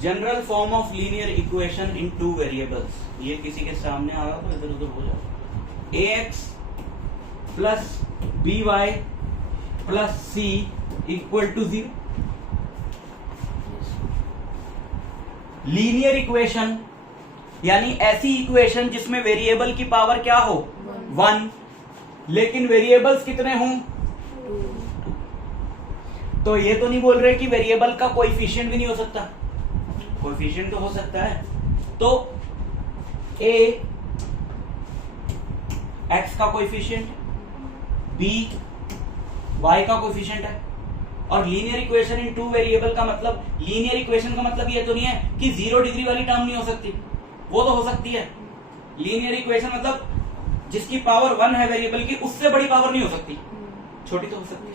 General form of linear equation in two variables. ये किसी के सामने आ रहा तो इधर उधर हो जाए। ax plus by plus c equal to 0। Linear equation यानी ऐसी इक्वेशन जिसमें वेरिएबल की पावर क्या हो 1, लेकिन वेरिएबल्स कितने हों 2। तो ये तो नहीं बोल रहे कि वेरिएबल का कोएफिशिएंट भी नहीं हो सकता, कोएफिशिएंट तो हो सकता है। तो a x का कोएफिशिएंट, b y का कोएफिशिएंट है। और linear equation in two variable का मतलब, लीनियर इक्वेशन का मतलब ये तो नहीं है कि 0 डिग्री वाली टर्म नहीं हो सकती, वो तो हो सकती है। लीनियर इक्वेशन मतलब जिसकी पावर 1 है वेरिएबल की, उससे बड़ी पावर नहीं हो सकती, छोटी तो हो सकती है,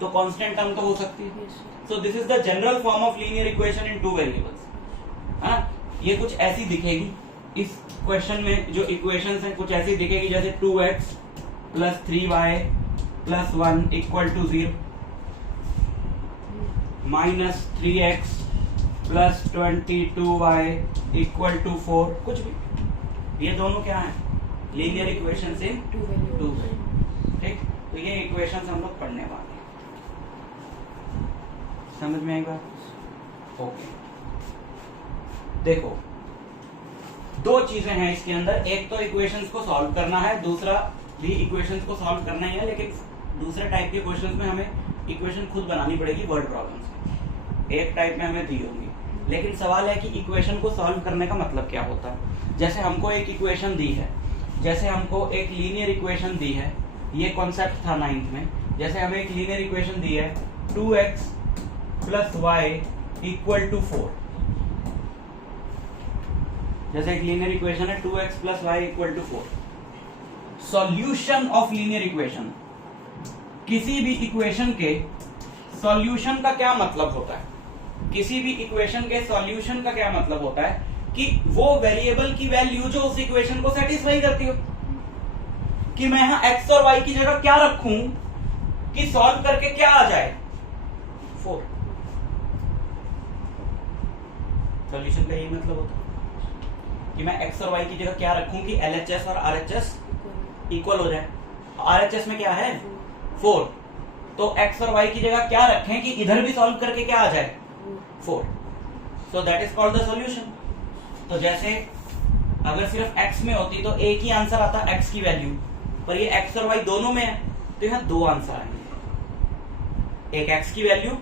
तो कांस्टेंट टर्म तो हो सकती है। सो this is the general form of linear equation in two variables. हाँ, ये कुछ ऐसी दिखेगी। इस क्वेश्चन में जो इक्वेशंस हैं कुछ ऐसी दिखेगी जैसे 2x plus 3y plus 1 equal to 0, minus 3x plus 22y equal to 4, कुछ भी। ये दोनों क्या है लीनियर इक्वेशन से टू वेरिएबल। ठीक, तो ये इक्वेशंस हम लोग पढ़ने वाले हैं। समझ में आएगा? ओके, देखो दो चीजें हैं इसके अंदर। एक तो इक्वेशंस को सॉल्व करना है, दूसरा भी इक्वेशंस को सॉल्व करना ही है, लेकिन दूसरे टाइप के क्वेश्चंस में हमें इक्वेशन खुद बनानी पड़ेगी वर्ड प्रॉब्लम्स। एक टाइप में हमें दी होंगी, लेकिन सवाल है कि इक्वेशन को सॉल्व करने का मतलब क्या होता है। जैसे हमको एक इक्वेशन दी है, जैसे हमको एक लीनियर इक्वेशन दी है, ये कॉन्सेप्ट था 9th में। जैसे हमें एक लीनियर इक्वेशन दी है 2x plus y equal to 4। जैसे एक लीनियर इक्वेशन है 2x plus y equal to 4। Solution of linear equation, किसी भी इक्वेशन के सॉल्यूशन का क्या मतलब होता है? किसी भी इक्वेशन के सॉल्यूशन का क्या मतलब होता है कि वो वेरिएबल की वैल्यू जो उस इक्वेशन को सेटिस्फाई करती हो। कि मैं यहां x और y की जगह क्या रखूं कि सॉल्व करके क्या आ जाए 4। सॉल्यूशन का यही मतलब होता है कि मैं x और y की जगह क्या रखूं कि LHS और RHS इक्वल हो जाए। RHS में क्या है 4, तो x और y की जगह क्या रखें कि इधर भी सॉल्व करके क्या आ जाए 4। So that is called the solution. तो जैसे अगर सिर्फ x में होती तो एक ही आंसर आता x की वैल्यू, पर ये x और y दोनों में है तो यहाँ दो आंसर आएंगे, एक x की वैल्यू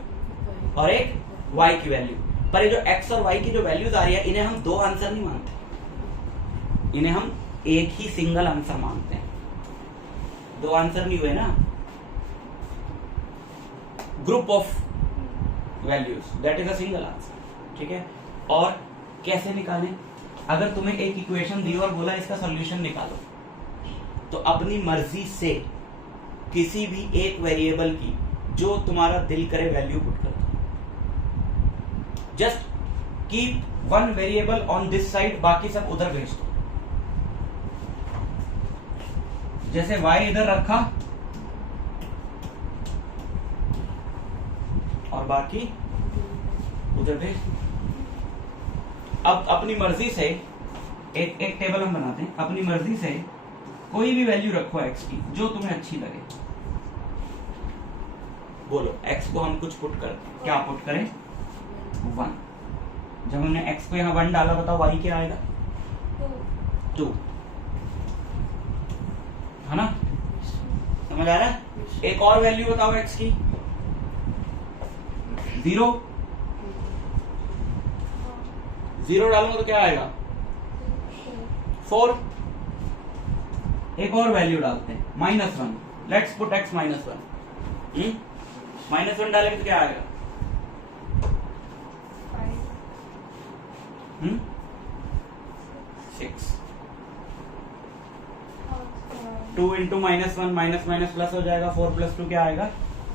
और एक y की वैल्यू। पर ये जो x और y की जो वैल्यूज आ रही है, इन्हें हम दो आंसर नहीं मानते, इन्हें हम एक ही सिंगल आंसर मानते हैं। दो आंसर नहीं हुए ना, group of values, that is a single answer. ठीक है, और कैसे निकालें? अगर तुम्हें एक इक्वेशन दी और बोला इसका सॉल्यूशन निकालो, तो अपनी मर्जी से किसी भी एक वेरिएबल की जो तुम्हारा दिल करे वैल्यू पुट कर दो। Just keep one variable on this side, बाकी सब उधर भेज दो। जैसे y इधर रखा और बाकी उधर भेज। अब अपनी मर्जी से एक टेबल हम बनाते हैं, अपनी मर्जी से कोई भी वैल्यू रखो x की जो तुम्हें अच्छी लगे। बोलो x को हम कुछ पुट कर, क्या पुट करें 1। जब हमने x को यहाँ 1 डाला, बताओ y क्या आएगा 2, है ना? समझ आ रहा है? एक और वैल्यू बताओ x की 0। 0 डालूंगा तो क्या आएगा 4। एक और वैल्यू डालते हैं -1। Let's put x -1। -1 डालेंगे तो क्या आएगा 6। 2 इंटू -1 माइनस माइनस प्लस हो जाएगा, 4 + 2 क्या आएगा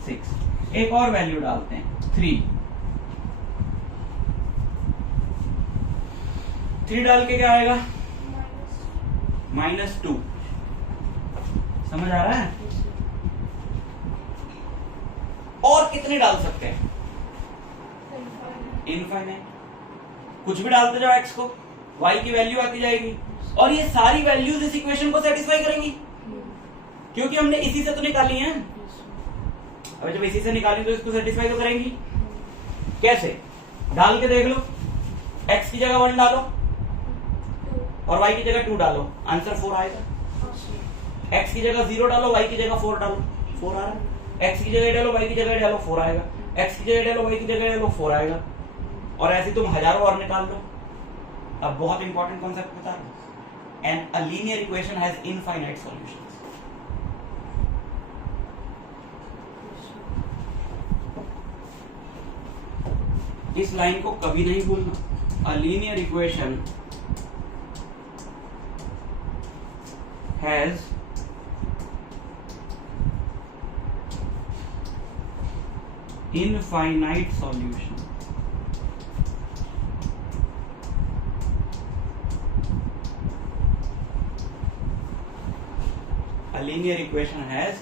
6। एक और वैल्यू डालते हैं 3। 3 डाल के क्या आएगा -2। समझ आ रहा है? और कितने डाल सकते हैं? इनफाइनाइट। कुछ भी डालते जाओ x को, y की वैल्यू आती जाएगी और ये सारी वैल्यूज इस इक्वेशन को सेटिस्फाई करेंगी क्योंकि हमने इसी से तो निकाली है। अब जब इसी से निकाली तो इसको सेटिस्फाई तो करेंगी। कैसे? डाल के देख लो, x की जगह 1 डालो और y की जगह 2 डालो, आंसर 4 आएगा। x की जगह 0 डालो, y की जगह 4 डालो, 4 आ रहा है। x की जगह डालो, y की जगह डालो, 4 आएगा। x की जगह डालो, y की जगह डालो, 4 आएगा। और ऐसे तुम हजारों और निकाल लो। अब बहुत इंपॉर्टेंट कॉन्सेप्ट बता रहा हूं, and a linear equation has infinite solutions. इस लाइन को कभी नहीं भूलना। A linear equation has infinite solution. A linear equation has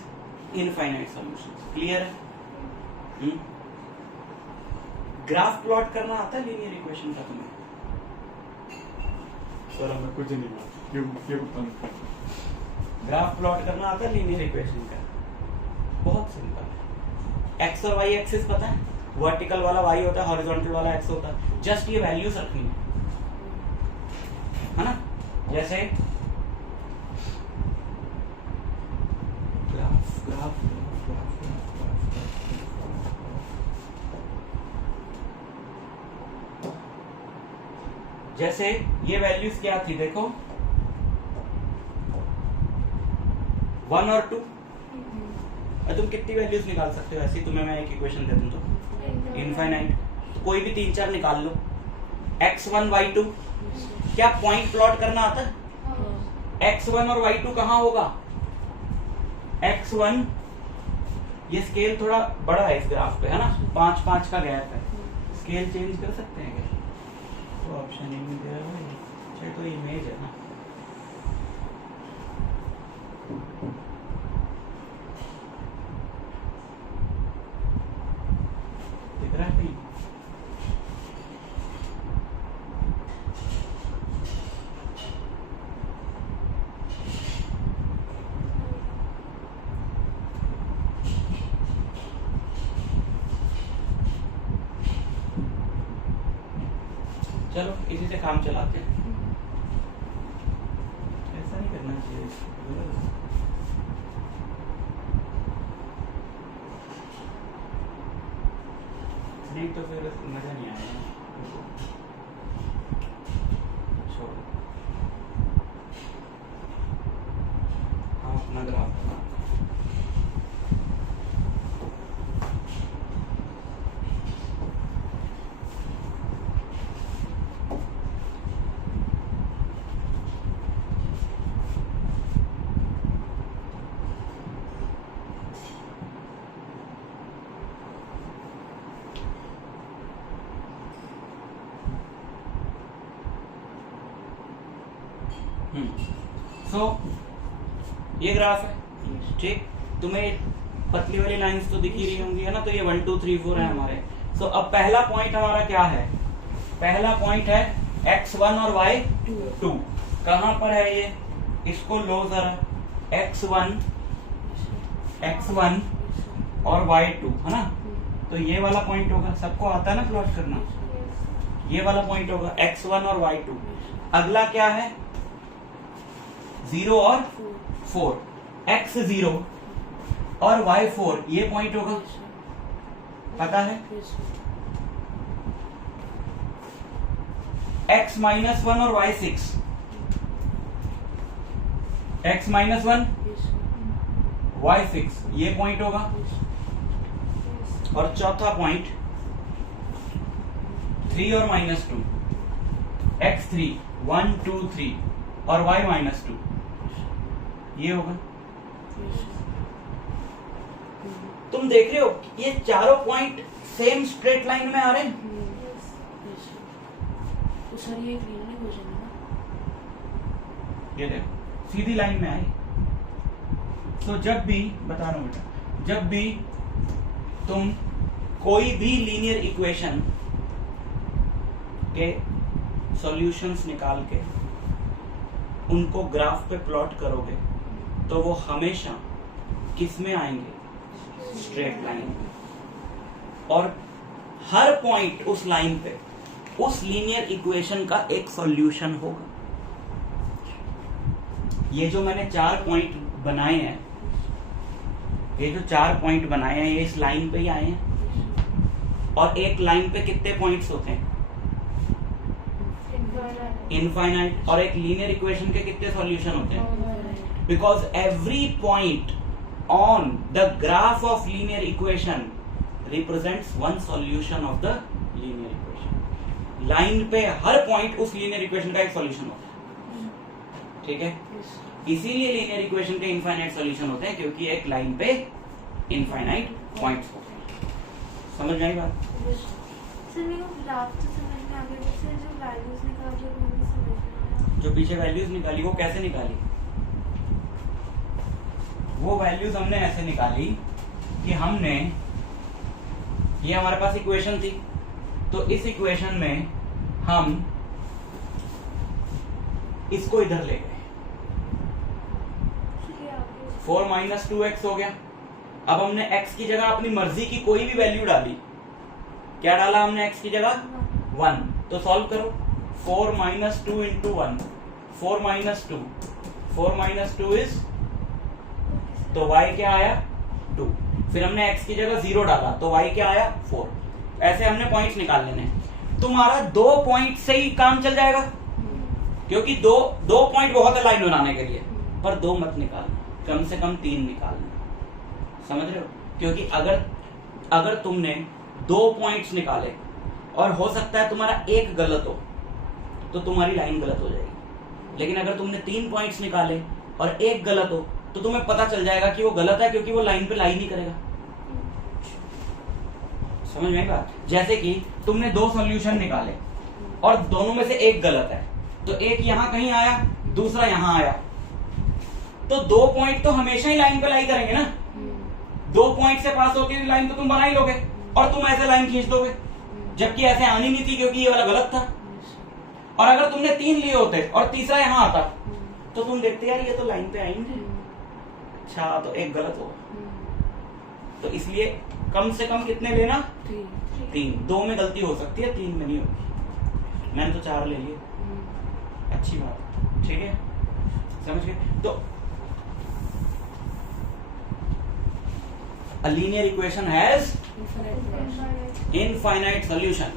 infinite solutions. Clear है? ग्राफ प्लॉट करना आता है लीनियर इक्वेशन का तुम्हें? सर हमें कुछ नहीं आता। ग्राफ प्लॉट करना आता है लीनियर इक्वेशन का? बहुत सिंपल है। एक्स और वाई एक्सिस पता है, वर्टिकल वाला वाई होता है, हॉरिजॉन्टल वाला एक्स होता है। जस्ट ये वैल्यूज रखनी है ना? जैसे ग्राफ ग्राफ जैसे ये वैल्यूज क्या थी देखो, 1 और 2। तुम कितनी वैल्यूज निकाल सकते हो ऐसी? तुम्हें मैं एक इक्वेशन दे दूं तो इनफाइनाइट, तो कोई भी 3-4 निकाल लो। x1 y2, क्या पॉइंट प्लॉट करना आता है? x1 और y2 कहाँ होगा? x1, ये स्केल थोड़ा बड़ा है इस ग्राफ पे, है ना? 5-5 का गैप है। स्केल चेंज कर सकते हैं क्या? तो ऑप्शन ही नहीं दे रहा है। अच्छा तो इमेज है ना, दिख रहा है कहीं? चलो इसी से काम चलाते हैं। ऐसा नहीं करना चाहिए, नहीं तो फिर मजा नहीं आएगा। छोड़ो, हम अपना ग्राफ बना। सो ये ग्राफ है, ठीक? तुम्हें पतली वाली लाइंस तो दिख ही रही होंगी, है ना? तो ये 1 2 3 4 है हमारे। सो अब पहला पॉइंट हमारा क्या है? पहला पॉइंट है x1 और y2। कहां पर है ये? इसको लो जरा, x1 और y2, है ना? तो ये वाला पॉइंट होगा, सबको आता है ना प्लॉट करना? ये वाला पॉइंट होगा x1 और y2। अगला क्या है? 0 और 4, x0 और y4, ये पॉइंट होगा, पता है? x-1 और y6, x-1 y6, ये पॉइंट होगा। और चौथा पॉइंट 3 और -2, x3 1 2 3 और y-2, ये होगा। तुम देख रहे हो ये चारों पॉइंट सेम स्ट्रेट लाइन में आ रहे हैं। तो सर ये क्लियर हो जाएगा ना? ये देखो सीधी लाइन में आई। तो जब भी बता रहा हूं बेटा, जब भी तुम कोई भी लीनियर इक्वेशन के सॉल्यूशंस निकाल के उनको ग्राफ पे प्लॉट करोगे तो वो हमेशा किस में आएंगे? स्ट्रेट लाइन में। और हर पॉइंट उस लाइन पे उस लीनियर इक्वेशन का एक सॉल्यूशन होगा। ये जो मैंने 4 पॉइंट बनाए हैं, ये जो 4 पॉइंट बनाए हैं ये इस लाइन पे ही आए हैं। और एक लाइन पे कितने पॉइंट्स होते हैं? इनफाइनाइट। और एक लीनियर इक्वेशन के कितने सॉल्यूशन होते हैं? Because every point on the graph of linear equation represents one solution of the linear equation. Line पे हर पॉइंट उस लीनियर इक्वेशन का एक सॉल्यूशन होता है, ठीक है? इसीलिए लीनियर इक्वेशन के इनफाइनाइट सॉल्यूशन होते हैं, क्योंकि एक लाइन पे इनफाइनाइट पॉइंट्स होते हैं। समझ में आई बात? सर मेरे को ग्राफ तो समझ में आ गया, सर जो वैल्यूज निकाली वो नहीं समझ में आया। जो पीछे वैल्यूज निकाली वो कैसे निकाली? वो वैल्यूज हमने ऐसे निकाली कि हमने, ये हमारे पास इक्वेशन थी, तो इस इक्वेशन में हम इसको इधर ले गए, 4 - 2x हो गया। अब हमने x की जगह अपनी मर्जी की कोई भी वैल्यू डाली। क्या डाला हमने x की जगह? 1। तो सॉल्व करो। 4 - 2 × 1, 4 - 2, 4 - 2 इज, तो y क्या आया? 2। फिर हमने x की जगह 0 डाला तो y क्या आया? 4। ऐसे हमने पॉइंट्स निकाल लेने। तुम्हारा 2 पॉइंट से ही काम चल जाएगा, क्योंकि दो पॉइंट बहुत है लाइन बनाने के लिए, पर 2 मत निकालना, कम से कम 3 निकालना। समझ रहे हो? क्योंकि अगर तुमने 2 पॉइंट्स निकाले और हो सकता है तुम्हारा एक गलत हो तो तुम्हारी लाइन गलत हो जाएगी। लेकिन अगर तुमने 3 पॉइंट्स निकाले और एक गलत हो तो तुम्हें पता चल जाएगा कि वो गलत है, क्योंकि वो लाइन पे लाई नहीं करेगा। समझ में आई बात? जैसे कि तुमने 2 सॉल्यूशन निकाले और दोनों में से एक गलत है, तो एक यहां कहीं आया, दूसरा यहां आया, तो 2 पॉइंट तो हमेशा ही लाइन पे लाई करेंगे ना। 2 पॉइंट से पास होती हुई लाइन तो तुम बना ही लोगे और तुम ऐसे लाइन खींच दोगे, जबकि ऐसे आनी नहीं थी क्योंकि ये वाला गलत था। और अगर तुमने 3 लिए होते और तीसरा यहां आता तो तुम देखते यार ये तो लाइन पे आई नहीं, अच्छा तो एक गलत होगा। तो इसलिए कम से कम कितने लेना? 3। 2 में गलती हो सकती है, 3 में नहीं होगी। मैंने तो 4 ले लिए, अच्छी बात, ठीक है? समझ गए? तो a linear equation has infinite solution.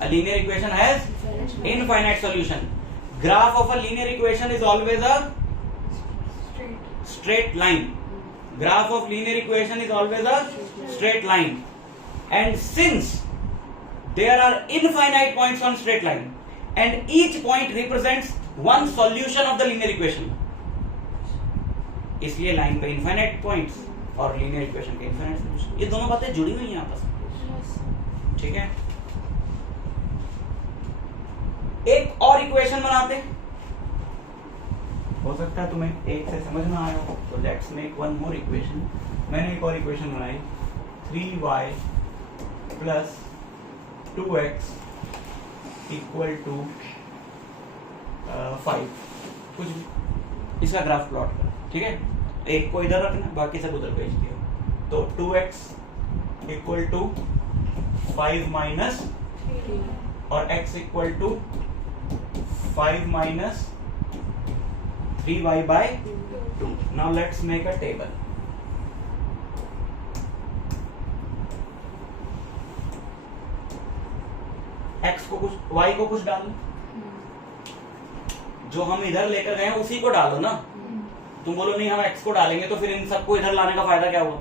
A linear equation has infinite solution. Graph of a linear equation is always a straight line. Graph of linear equation is always a straight line. And since there are infinite points on straight line and each point represents one solution of the linear equation, इसलिए line पे infinite points और linear equation के infinite solution, ये दोनों बातें जुड़ी हुई हैं आपस में, ठीक है? एक और इक्वेशन बनाते, हो सकता है तुम्हें एक से समझ में आया हो, तो let's make one more equation. मैंने एक और इक्वेशन बनाई, 3y + 2x = 5, कुछ भी, इसका ग्राफ प्लॉट कर, ठीक है? एक को इधर रखना, बाकी सब उधर भेज दिया। तो 2x = 5 माइनस, और x = 5 - 3y/2। Now let's make a table. x को कुछ, y को कुछ डालो, जो हम इधर लेकर गए हैं उसी को डालो ना। तुम बोलो नहीं हम x को डालेंगे तो फिर इन सबको इधर लाने का फायदा क्या हुआ?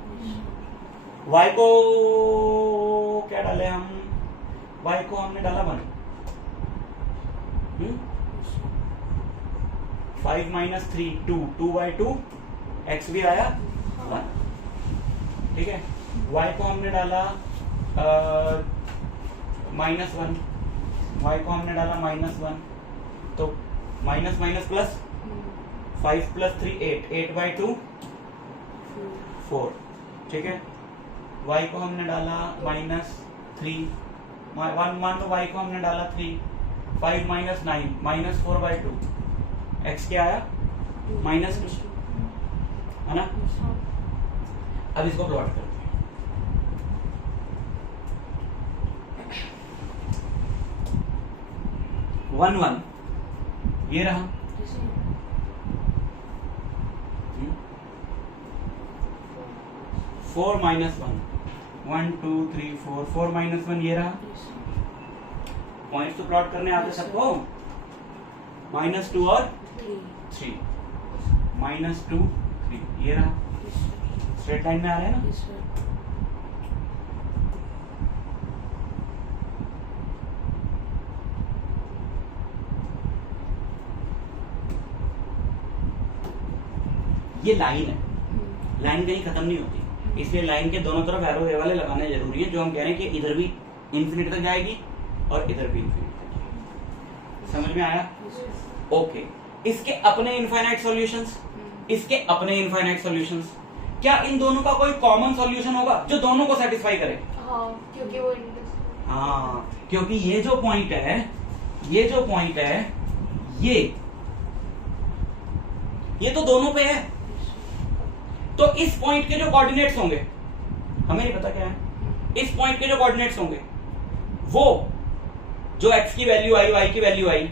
y को क्या डाले हम? y को हमने डाला 1। 5 - 3 2, 2/2, x भी आया 1, ठीक है? y को हमने डाला -1, y को हमने डाला -1, तो माइनस माइनस प्लस, 5 + 3 8, 8/2 4, ठीक है? y को हमने डाला -3, 1 मान लो y को हमने डाला 3, 5 माइनस 9 माइनस 4/2 x क्या आया -2 है ना। अब इसको प्लॉट करते हैं। 1 1 ये रहा, 4 माइनस 1 1 2 3 4 4 माइनस 1 ये रहा। पॉइंट्स तो प्लॉट करने आते सबको। -2 और 3 -2 3 ये रहा, स्ट्रेट लाइन में आ रहा है ना। ये लाइन है, लाइन कहीं खत्म नहीं होती, इसलिए लाइन के दोनों तरफ एरो ये वाले लगाने जरूरी है। जो हम कह रहे हैं कि इधर भी इंफिनिटी तक जाएगी और इधर भी इंफिनिटी तक जाएगी। समझ में आया? ओके। इसके अपने इनफाइनाइट सॉल्यूशंस, इसके अपने इनफाइनाइट सॉल्यूशंस। क्या इन दोनों का कोई कॉमन सॉल्यूशन होगा जो दोनों को सेटिस्फाई करे? क्योंकि वो हाँ, क्योंकि ये जो पॉइंट है, ये जो पॉइंट है, ये तो दोनों पे है। तो इस पॉइंट के जो कोऑर्डिनेट्स होंगे, हमें नहीं पता क्या है, इस पॉइंट के जो कोऑर्डिनेट्स होंगे वो जो x की वैल्यू आई, y की वैल्यू आई,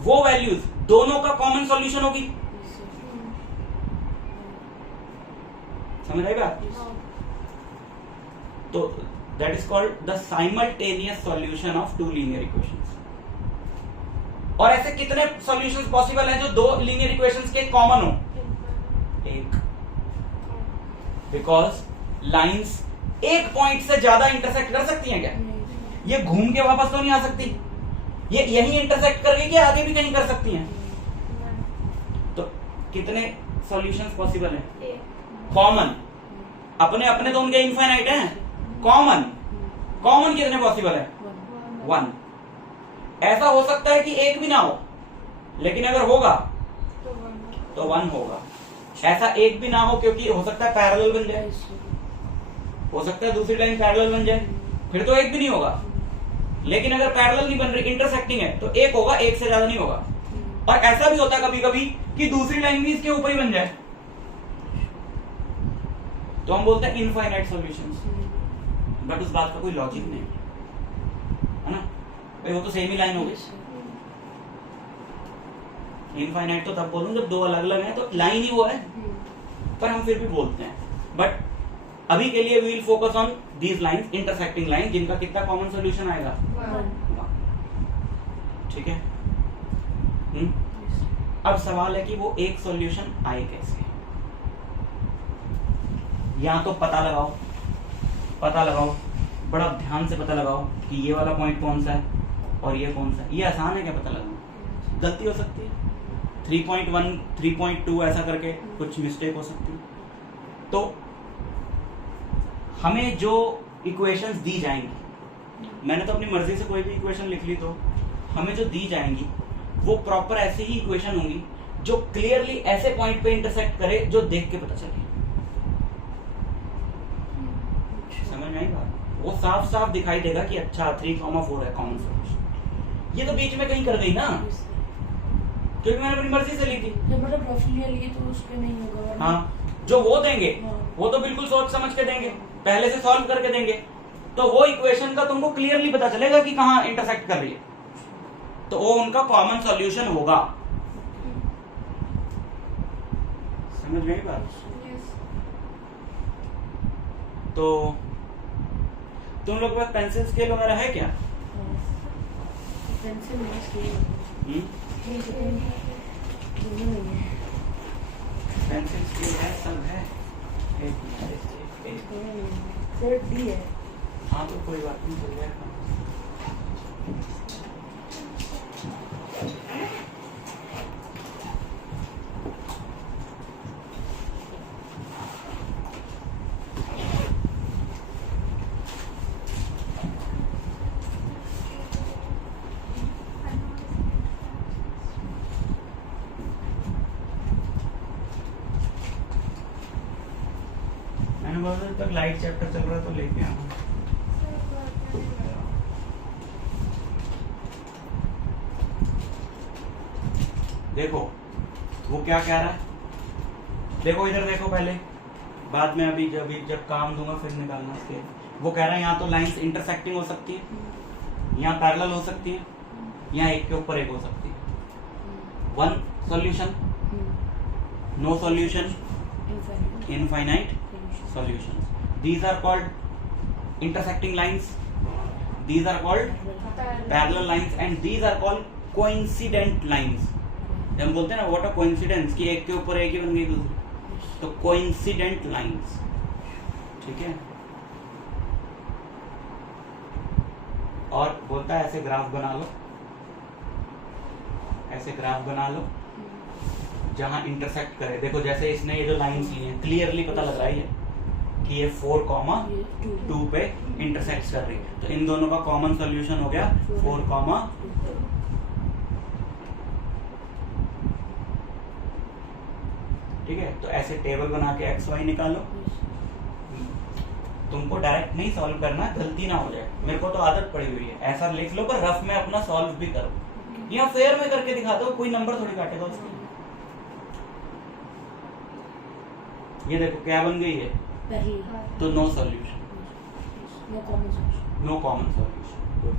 वो वैल्यूज दोनों का कॉमन सॉल्यूशन होगी। समझ आई बात? तो that is called the simultaneous solution of two linear equations. और ऐसे कितने सॉल्यूशंस पॉसिबल हैं जो दो लीनियर इक्वेशंस के कॉमन हो? एक। बिकॉज लाइंस एक पॉइंट से ज्यादा इंटरसेक्ट कर सकती हैं क्या? ये घूम के वापस तो नहीं आ सकती, ये यही इंटरसेक्ट करके कि आगे भी कहीं कर सकती हैं। तो कितने सॉल्यूशंस पॉसिबल हैं? कॉमन। अपने अपने तो उनके इनफाइनाइट हैं, कॉमन कॉमन कितने पॉसिबल है? 1। ऐसा हो सकता है कि एक भी ना हो, लेकिन अगर होगा तो 1 होगा। ऐसा एक भी ना हो क्योंकि हो सकता है पैरेलल बन जाए, हो सकता है दूसरी लाइन पैरेलल बन जाए, फिर तो एक भी नहीं होगा। लेकिन अगर पैरेलल नहीं बन रही, इंटरसेक्टिंग है, तो एक होगा, एक से ज्यादा नहीं होगा। और ऐसा भी होता है कभी कभी कि दूसरी लाइन भी इसके ऊपर ही बन जाए, तो हम बोलते हैं इनफाइनाइट सॉल्यूशंस। बट उस बात का कोई लॉजिक नहीं है ना भाई, वो तो सेम ही लाइन होगी। इनफाइनाइट तो तब बोलूं जब दो अलग अलग हैं, तो लाइन ही वो है, पर हम फिर भी बोलते हैं। बट अभी के लिए we will focus on these lines, intersecting line, जिनका कितना कॉमन सॉल्यूशन आएगा? 1। ठीक है। अब सवाल है कि वो एक सॉल्यूशन आए कैसे? या तो पता लगाओ, बड़ा ध्यान से पता लगाओ कि ये वाला पॉइंट कौन सा है और ये कौन सा है। ये आसान है क्या पता लगाना? गलती हो सकती है, 3.1 3.2 ऐसा करके कुछ मिस्टेक हो सकती है। तो हमें जो इक्वेशंस दी जाएंगी, मैंने तो अपनी मर्जी से कोई भी इक्वेशन लिख ली, तो हमें जो दी जाएंगी वो प्रॉपर ऐसी ही इक्वेशन होंगी जो क्लियरली ऐसे पॉइंट पे इंटरसेक्ट करे जो देख के पता चले। समझ में आई बात? वो साफ साफ दिखाई देगा कि अच्छा 3,4 है कॉमन सॉल्यूशन। ये तो बीच में कहीं कर गई ना, क्योंकि मैंने अपनी मर्जी से ली थी। मतलब रफली लिए तो उस पे नहीं होगा। हाँ, जो वो देंगे वो तो बिल्कुल सोच समझ के देंगे, पहले से सॉल्व करके देंगे, तो वो इक्वेशन का तुमको क्लियरली पता चलेगा कि कहाँ इंटरसेक्ट कर रही है, तो वो उनका कॉमन सॉल्यूशन होगा। समझ में आई बात? तो तुम लोग के पास पेंसिल स्केल वगैरह है क्या? पेंसिल नहीं, स्केल पेंसिल स्केल है, सब है। सेट डी है। हाँ तो कोई बात नहीं, चल जाएगा। मैंने बोला जब तक लाइट चैप्टर चल रहा है तो लेके आऊँ। देखो वो क्या कह रहा है, देखो इधर देखो पहले, बाद में अभी जब काम दूंगा फिर निकालना स्केल। वो कह रहा है यहाँ तो लाइंस इंटरसेक्टिंग हो सकती है, यहाँ पैरेलल हो सकती है, यहाँ एक के ऊपर एक हो सकती है। One solution, no solution, infinite solutions. These are called intersecting lines, these are called parallel lines and these are called coincident lines। जब हम बोलते हैं ना what a coincidence कि एक के ऊपर एक ही बन गई दूसरी, तो coincident lines, ठीक है। और बोलता है ऐसे ग्राफ बना लो, ऐसे ग्राफ बना लो जहां इंटरसेक्ट करे। देखो जैसे इसने ये जो लाइंस ली हैं क्लियरली पता लग रहा है कि ये 4,2 पे इंटरसेक्ट कर रही है, तो इन दोनों का कॉमन सॉल्यूशन हो गया 4,2। ठीक है, तो ऐसे टेबल बना के एक्स वाई निकालो। तुमको डायरेक्ट नहीं सॉल्व करना, गलती ना हो जाए, मेरे को तो आदत पड़ी हुई है, ऐसा लिख लो पर रफ में अपना सॉल्व भी करो, या फेयर में करके दिखा दो, कोई नंबर थोड़ी काटेगा उसमें। ये देखो क्या बन गई है, तो no solution, no common solution. Good,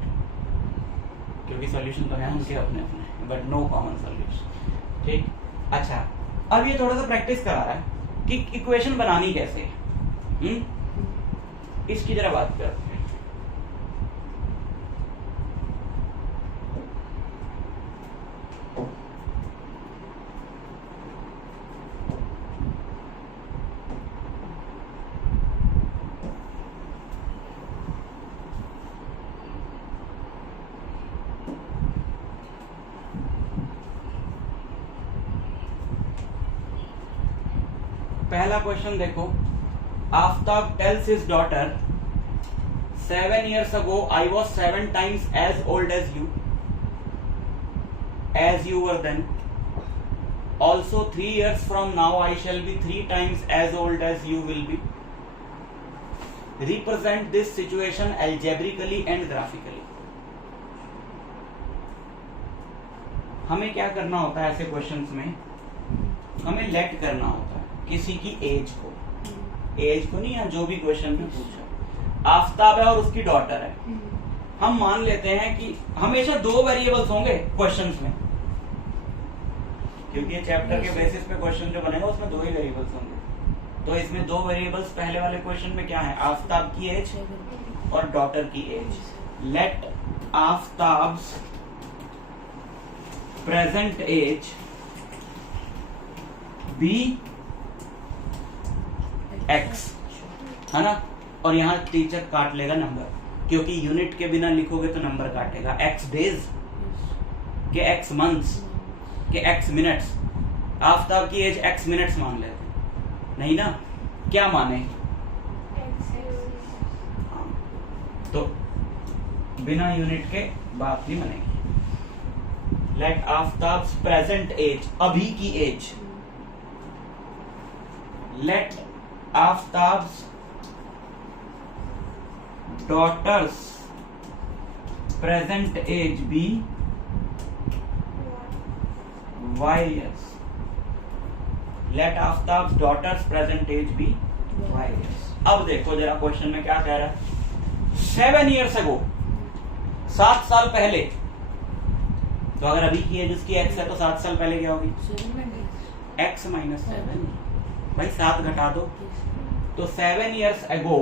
क्योंकि सॉल्यूशन तो है उनके अपने अपने, बट नो कॉमन सॉल्यूशन। ठीक, अच्छा अब ये थोड़ा सा प्रैक्टिस करा रहा है कि इक्वेशन बनानी कैसे है। इसकी जरा बात करते हैं। पहला क्वेश्चन देखो, Aftab tales his daughter 7 years ago I was 7 times as old as you were then. Also 3 years from now I shall be 3 times as old as you will be. Represent this situation algebraically and graphically. हमें क्या करना होता है ऐसे questions में, हमें late करना होता है किसी की एज को नहीं, या जो भी क्वेश्चन में पूछा, आफ्ताब है और उसकी डॉटर है, हम मान लेते हैं कि हमेशा 2 वेरिएबल्स होंगे क्वेश्चंस में, क्योंकि ये चैप्टर के बेसिस पे क्वेश्चन जो बनेगा उसमें 2 ही वेरिएबल्स होंगे। तो इसमें 2 वेरिएबल्स पहले वाले क्वेश्चन में क्या है, आफ्ताब की एज और डॉटर की age. Let Aftab's present age be x, है ना, और यहाँ टीचर काट लेगा नंबर, क्योंकि यूनिट के बिना लिखोगे तो नंबर काटेगा। x डेज के x मंथ्स के x मिनट्स, आफ्ताब की एज x मिनट्स मान लेते नहीं ना, क्या माने, तो बिना यूनिट के बात नहीं बनेगी। लेट आफ्ताब्स प्रेजेंट एज, अभी की age, let Aftab's daughter's present age be y years। Let Aftab's daughter's present age be y years। अब देखो जरा क्वेश्चन में क्या कह रहा है, 7 years ago, 7 साल पहले, तो अगर अभी की एज उसकी x है तो 7 साल पहले क्या होगी, x माइनस 7, भाई 7 घटा दो, तो 7 years ago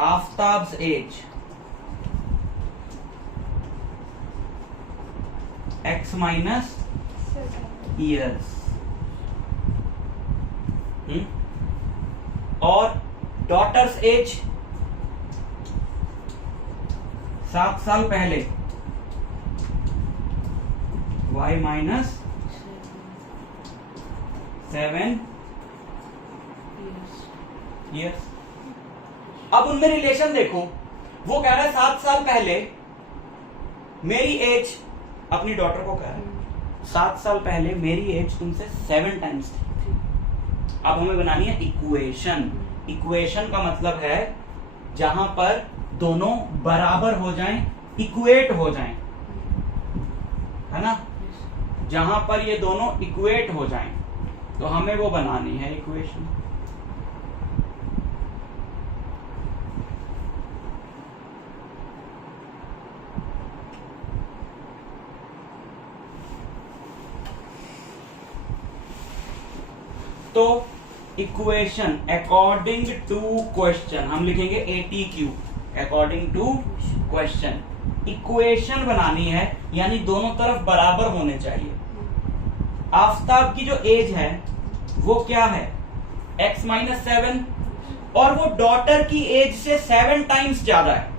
Aftab's age x minus years, और डॉटर्स एज 7 साल पहले y माइनस 7 ईयर्स। अब उनमें रिलेशन देखो, वो कह रहा है 7 साल पहले मेरी एज, अपनी डॉटर को कह रहा है 7 साल पहले मेरी एज तुमसे 7 टाइम्स थी। अब हमें बनानी है इक्वेशन इक्वेशन का मतलब है जहां पर दोनों बराबर हो जाएं, इक्वेट हो जाएं, है ना, जहां पर ये दोनों इक्वेट हो जाएं, तो हमें वो बनानी है इक्वेशन। तो इक्वेशन अकॉर्डिंग टू क्वेश्चन हम लिखेंगे ATQ, according to question. Equation बनानी है यानी दोनों तरफ बराबर होने चाहिए। आफताब की जो एज है वो क्या है, x-7, और वो डॉटर की एज से 7 टाइम्स ज्यादा है।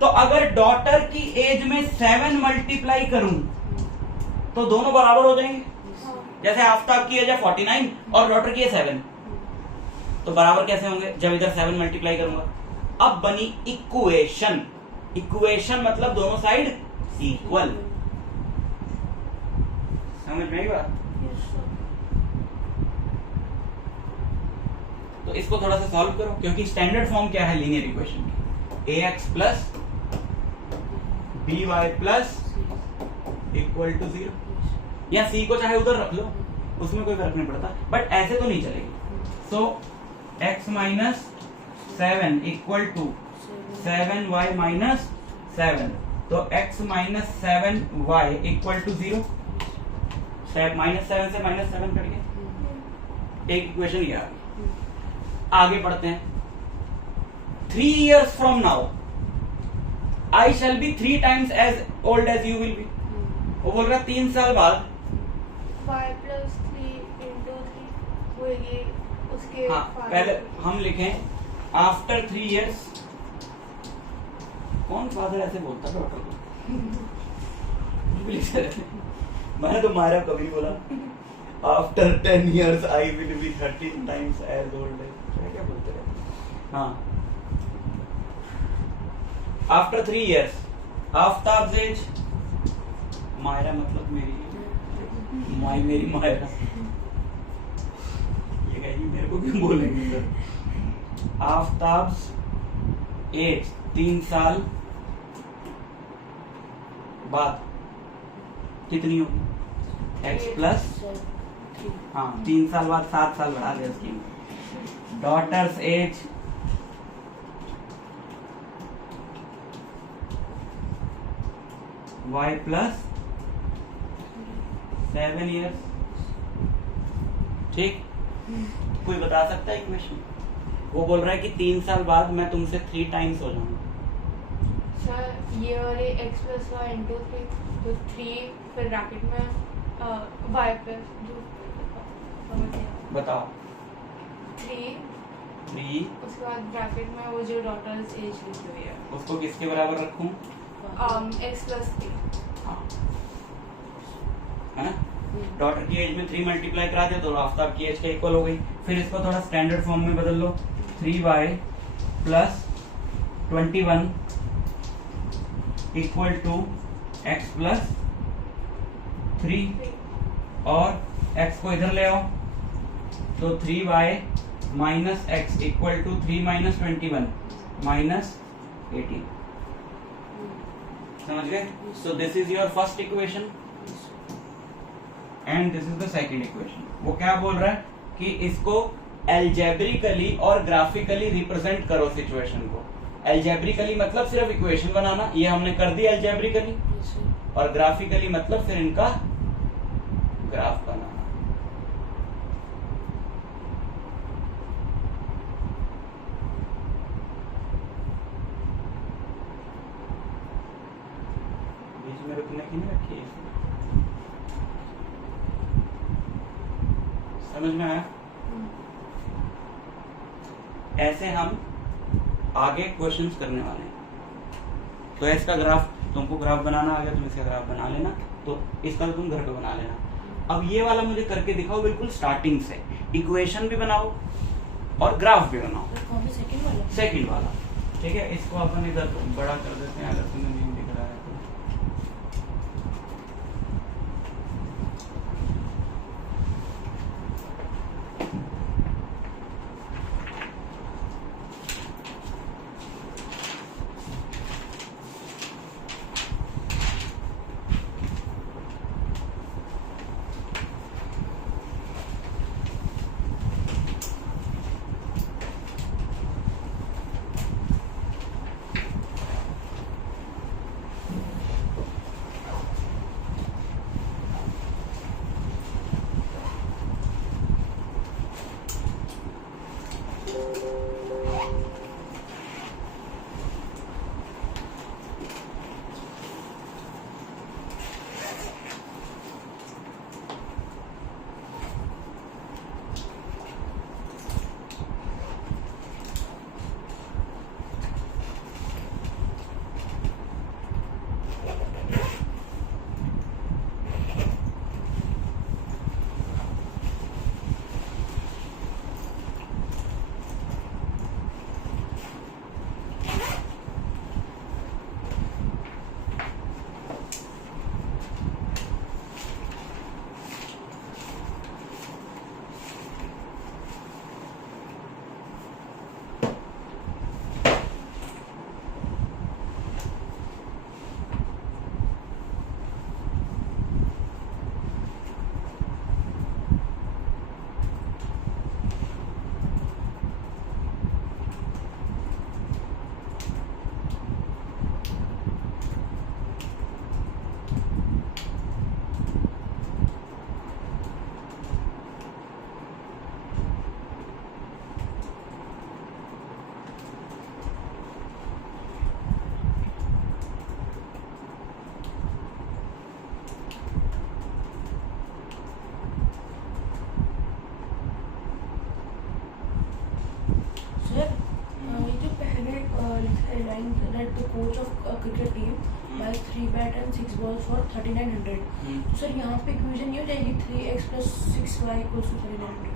तो अगर डॉटर की एज में 7 मल्टीप्लाई करूं तो दोनों बराबर हो जाएंगे। जैसे आफताब की एज है 49 और डॉटर की है 7, तो बराबर कैसे होंगे, जब इधर 7 मल्टीप्लाई करूंगा। अब बनी इक्वेशन, इक्वेशन मतलब दोनों साइड इक्वल। समझ में आई बात? तो इसको थोड़ा सा सॉल्व करो, क्योंकि स्टैंडर्ड फॉर्म क्या है लीनियर इक्वेशन की, ax plus by plus equal to 0, या c को चाहे उधर रख लो, उसमें कोई फर्क नहीं पड़ता, बट ऐसे तो नहीं चलेगी। सो x-7 equal to 7y minus 7, तो x-7y इक्वल टू 0, -7 से -7 कट गया, एक इक्वेशन ये आ गई। आगे बढ़ते हैं। 3 years from now I shall be 3 times as old as you will be। वो बोल रहा 3 साल बाद y plus 3 into 3 होगी उसके हाँ, पहले हम लिखें आफ्टर 3 years। कौन फादर ऐसे बोलता डॉक्टर को? मैंने तो मारा कभी बोला after 10 years I will be 13 times as old as, क्या बोलते रहे। हाँ, after 3 years Aftab age, Myra मतलब मेरी मेरी मायरा, ये कहेगी मेरे को क्यों बोलेंगे सर। आफ्ताब एज 3 साल बाद कितनी होगी, x प्लस, हाँ 3 साल बाद 7 साल बढ़ा दे उसकी। Daughters as y plus 7 years। ठीक, कोई बता सकता है इक्वेशन? वो बोल रहा है कि 3 साल बाद मैं तुमसे 3 टाइम्स हो जाऊंगा। सर ये वाले x plus y into 3, तो 3 फिर ब्रैकेट में y plus बताओ। 3 उसके बाद ब्रैकेट में वो जो डॉटर्स एज लिखी हुई है उसको किसके बराबर रखूं? x plus 3। हाँ, है ना, डॉटर की एज में 3 मल्टीप्लाई करा दिया तो आफ्ताब की एज का इक्वल हो गई। फिर इसको थोड़ा स्टैंडर्ड फॉर्म में बदल लो, 3y plus 21 equal to x plus 3, और x को इधर ले आओ तो 3y minus x equal to 3 minus 21 minus 18। समझ गए? So this is your first equation and this is the second equation. वो क्या बोल रहा है कि इसको एल्जेब्रिकली और ग्राफिकली रिप्रेजेंट करो सिचुएशन को। एल्जेब्रिकली मतलब सिर्फ इक्वेशन बनाना, ये हमने कर दिया एल्जेब्रिकली, और ग्राफिकली मतलब फिर इनका ग्राफ बनाना। बीच में रुकने की नहीं रखी है, समझ में आया? ऐसे हम आगे क्वेश्चंस करने वाले हैं। तो इसका ग्राफ, तुमको ग्राफ बनाना आ गया, तुम इसका ग्राफ बना लेना, तो इसका तो तुम घर पे बना लेना। अब ये वाला मुझे करके दिखाओ बिल्कुल स्टार्टिंग से, इक्वेशन भी बनाओ और ग्राफ भी बनाओ। सेकंड वाला ठीक है, इसको अपन इधर बड़ा कर देते हैं अगर तुम्हें नहीं दिख रहा है तो। सर ये जो पहले लिखा है line that the coach of cricket team buy 3 bat and 6 balls for 3900, तो सर यहाँ पे इक्वेशन नहीं हो जाएगी 3x + 6y = 3900?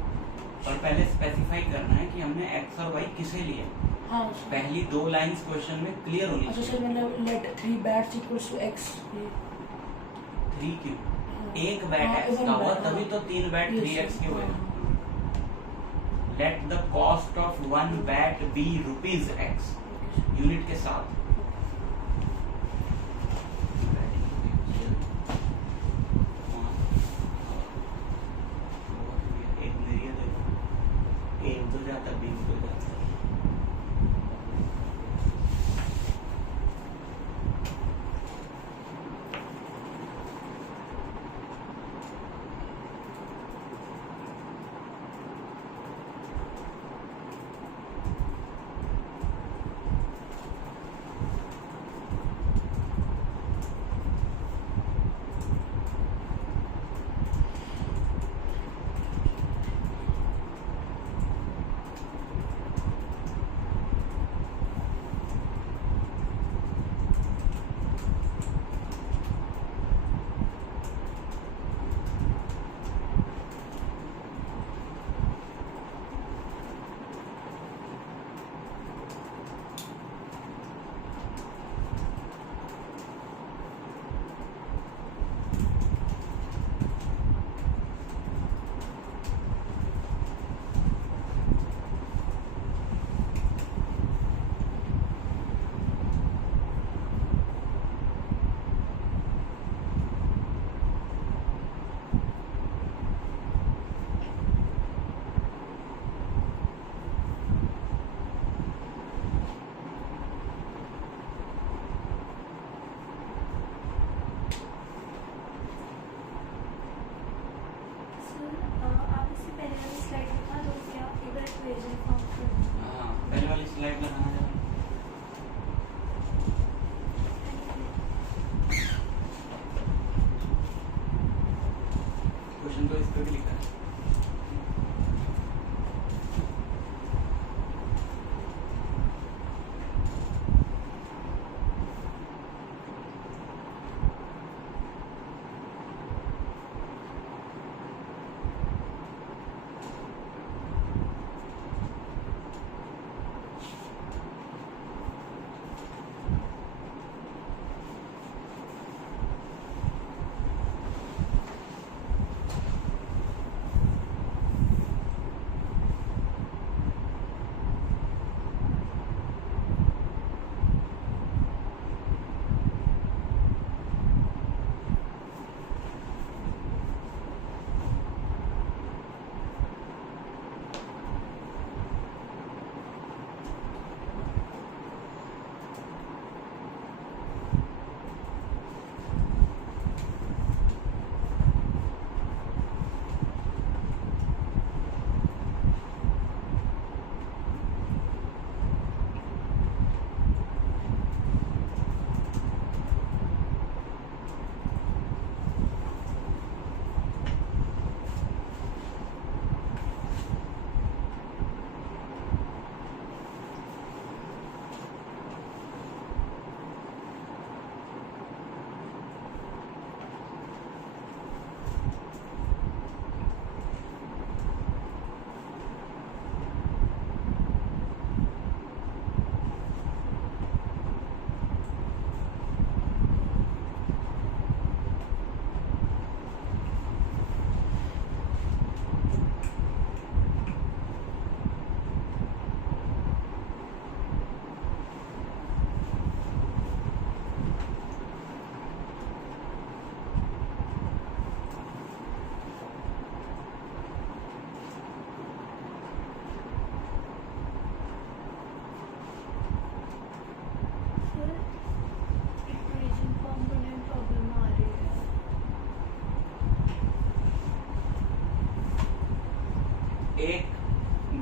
और पहले स्पेसिफाई करना है कि हमने एक्स और वाई किसे लिए। हाँ सर। पहली दो लाइंस क्वेश्चन में क्लियर होनी अच्छा चाहिए। सर, मतलब लेट 3 बैट्स = x। 3 क्यों? एक बैट एक्स का हुआ तभी तो 3 बैट 3x के हुए। Let the cost of 1 bat be ₹x, unit के साथ। एक तो जाता बी तो जाता।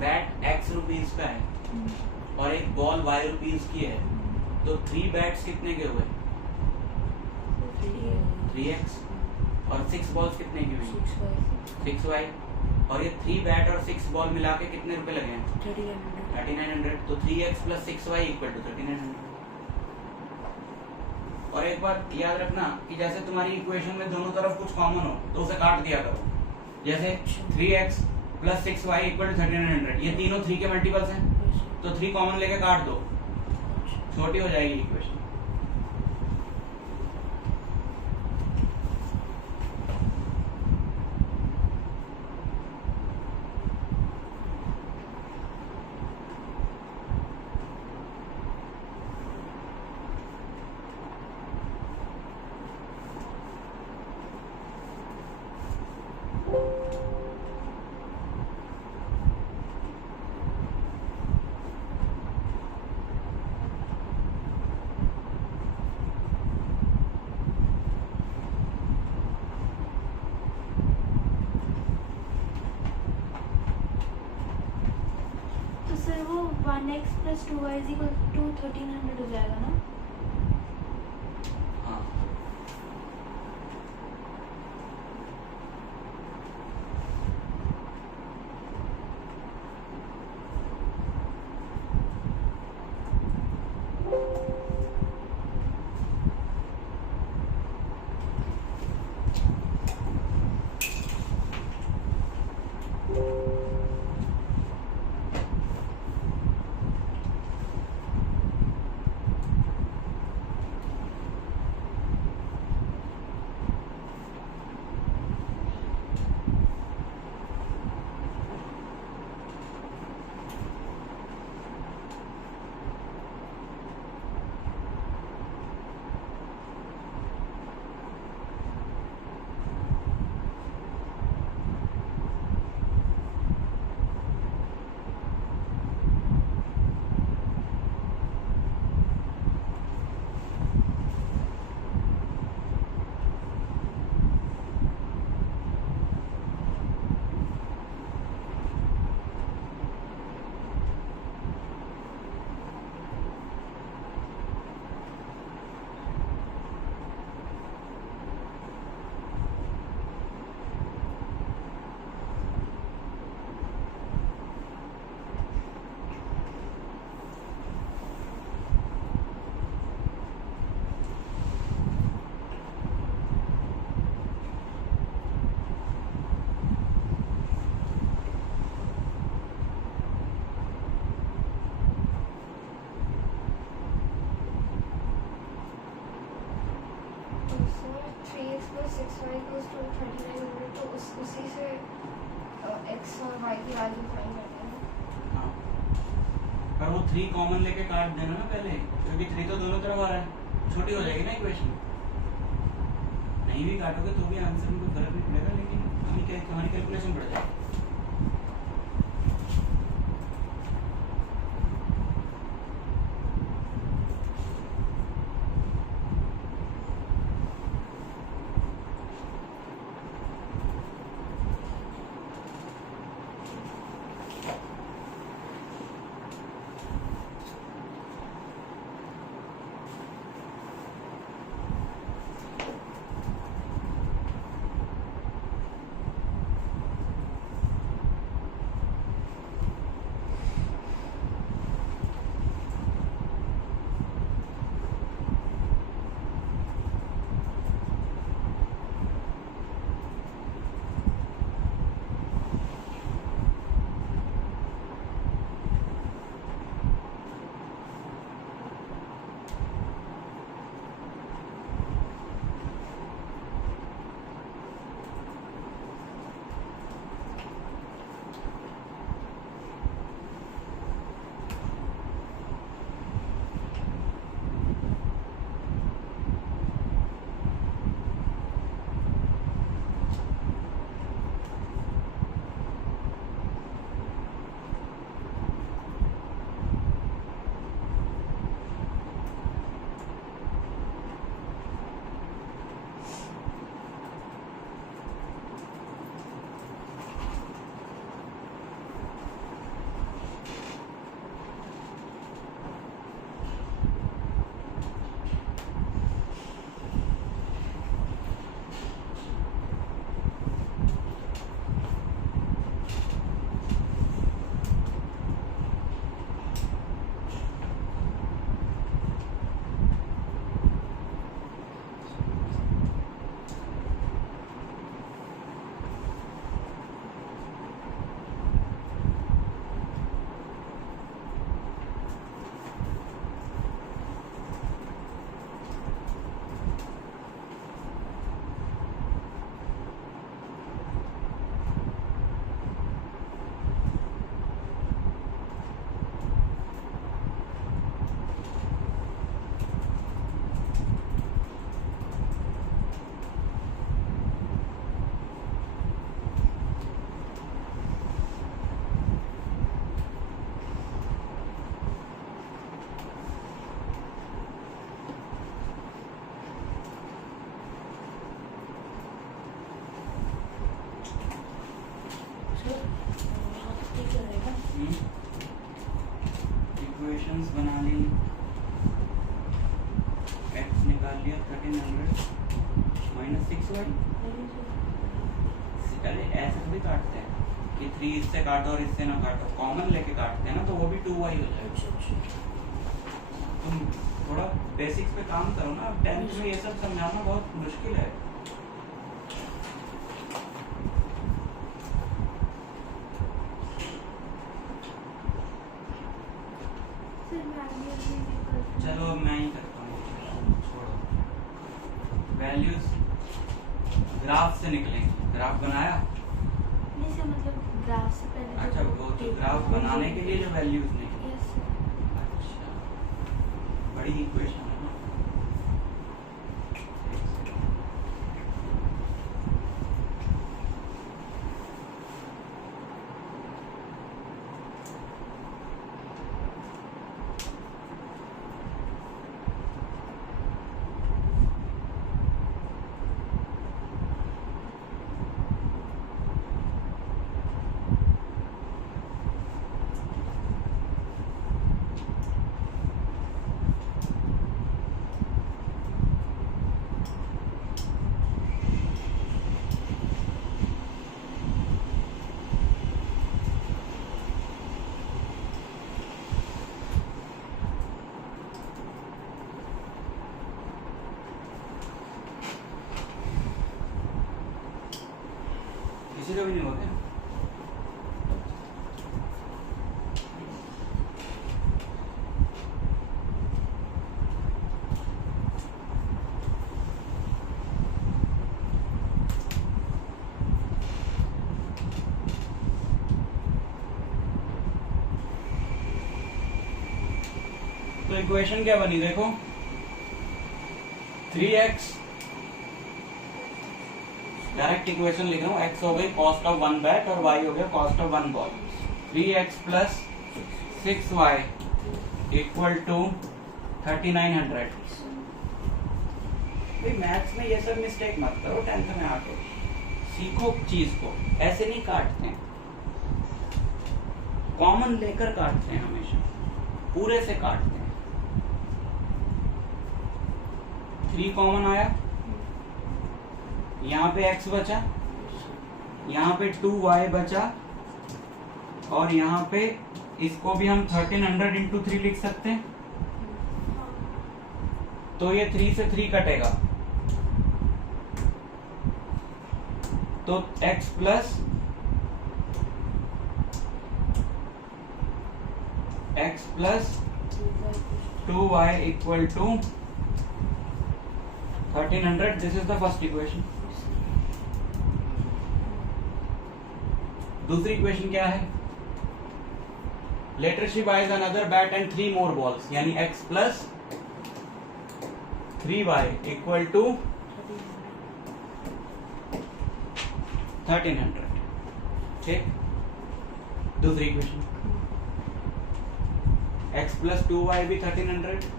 बैट एक्स रुपीज का है और एक बॉल वाई रुपीज की है, तो 3 बैट्स कितने के हुए? 3x। और 6 बॉल्स कितने की हुई? 6y। और ये 3 बैट और 6 बॉल मिला के कितने रुपए लगे हैं? 3900। तो 3x plus 6y equal to 3900। और एक बात याद रखना कि जैसे तुम्हारी इक्वेशन में दोनों तरफ कुछ कॉमन हो तो उसे काट दिया करो। जैसे 3x plus 6y equal to 3900, ये तीनों 3 के मल्टीपल्स हैं, तो 3 कॉमन लेके काट दो, छोटी हो जाएगी इक्वेशन। तो सर वो 1x plus 2y is equal to 1300 हो जाएगा ना? हाँ, तो sir 3x plus 6y equals to 3900, तो उसी से x और y की वैल्यू फाइंड करते हैं। हाँ। पर वो 3 कॉमन लेके काट देना ना पहले, क्योंकि 3 तो दोनों तरफ आ रहा है, छोटी हो जाएगी ना इक्वेशन। नहीं भी काटोगे तो भी आंसर में कोई फर्क नहीं पड़ेगा, लेकिन हमारी कैलकुलेशन बढ़ जाएगी। इक्वेशंस बना ली, x निकाल लिया 1300 माइनस 6y। अरे ऐसे भी काटते हैं कि 3 इससे काटो और इससे ना काटो, कॉमन लेके काटते हैं ना, तो वो भी 2y हो जाएगा। तुम थोड़ा बेसिक्स पे काम करो ना, 10th में ये सब समझाना बहुत मुश्किल है। चलो अब मैं ही करता हूँ, छोड़ो। वैल्यूज ग्राफ से निकलेंगे। ग्राफ बनाया? नहीं सर, मतलब ग्राफ से पहले। अच्छा, वो जो ग्राफ बनाने के लिए जो वैल्यूज निकले। Yes sir. अच्छा, बड़ी इक्वेशन है ना। किसी का भी नहीं होता। तो इक्वेशन क्या बनी देखो, 3x, डायरेक्ट इक्वेशन लिख रहा हूँ, x हो गई कॉस्ट ऑफ 1 बैट और y हो गया cost of 1 ball. 3x plus 6y equal to 3900। भाई मैथ्स में ये सब मिस्टेक मत करो, 10th में आके सीखो चीज को, ऐसे नहीं काटते हैं, कॉमन लेकर काटते हैं, हमेशा पूरे से काटते हैं। 3 कॉमन आया, यहाँ पे x बचा, यहाँ पे 2y बचा, और यहाँ पे इसको भी हम 1300 इंटू 3 लिख सकते हैं। तो ये 3 से 3 कटेगा, तो x plus x plus 2y equal to 1300। This is the first equation. दूसरी इक्वेशन क्या है, later she buys another bat and 3 more balls, यानी x plus 3y equal to 1300। ठीक, दूसरी इक्वेशन, x प्लस 2y भी 1300,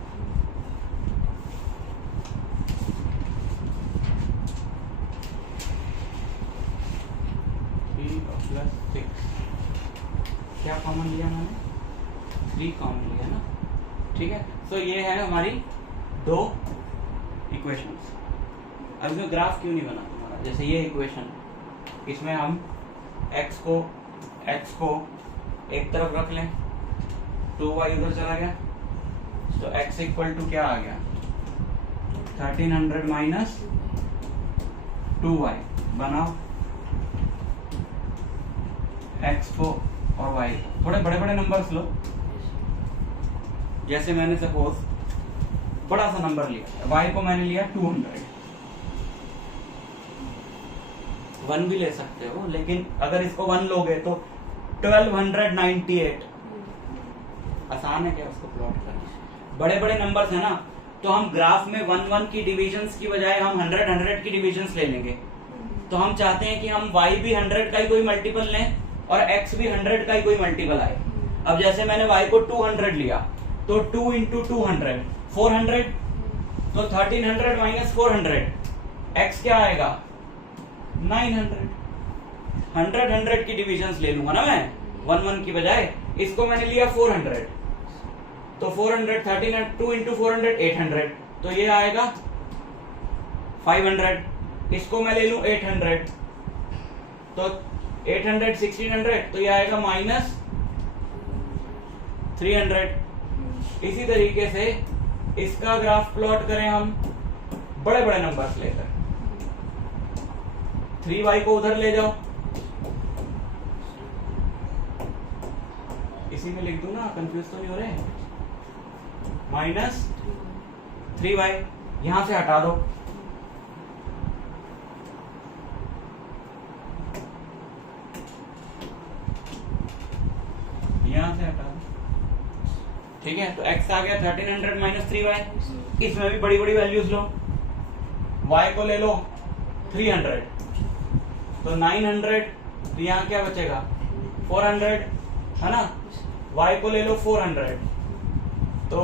प्लस 6, क्या common लिया मैंने, 3 कॉमन लिया ना। ठीक है, सो ये है हमारी 2 इक्वेशंस। अब इसमें ग्राफ क्यों नहीं बना तुम्हारा, जैसे ये इक्वेशन, इसमें हम x को एक तरफ रख लें, 2y उधर चला गया, तो x इक्वल टू क्या आ गया, 1300 माइनस 2y। बनाओ x को और y को, थोड़े बड़े बड़े नंबर्स लो, जैसे मैंने सपोज बड़ा सा नंबर लिया, y को मैंने लिया 200। 1 भी ले सकते हो, लेकिन अगर इसको 1 लोगे तो 1298। आसान है क्या उसको प्लॉट करना, बड़े बड़े नंबर्स है ना, तो हम ग्राफ में 1 की डिविजन्स की बजाय हम 100 की डिविजन्स ले लेंगे। तो हम चाहते हैं कि हम y भी 100 का ही कोई मल्टीपल लें और x भी 100 का ही कोई मल्टीपल आए। अब जैसे मैंने y को 200 लिया, तो 2 इंटू 200 400, तो 1300 माइनस 400, x क्या आएगा 900। 100 की डिविजन्स ले लूंगा ना मैं 1 की बजाय, इसको मैंने लिया 400, तो 400 13 2 इंटू 400 800, तो ये आएगा 500। इसको मैं ले लूं 800, तो 800 1600, तो ये आएगा माइनस 300। इसी तरीके से इसका ग्राफ प्लॉट करें हम बड़े बड़े नंबर्स लेकर। 3y को उधर ले जाओ, इसी में लिख दूं ना, कंफ्यूज तो नहीं हो रहे। माइनस 3y यहां से हटा दो, यहां से हटा दो, ठीक है। तो x आ गया 1300 माइनस 3y। इसमें भी बड़ी बड़ी वैल्यूज लो, y को ले लो 300, तो 900, तो यहाँ क्या बचेगा 400, है ना। y को ले लो 400, तो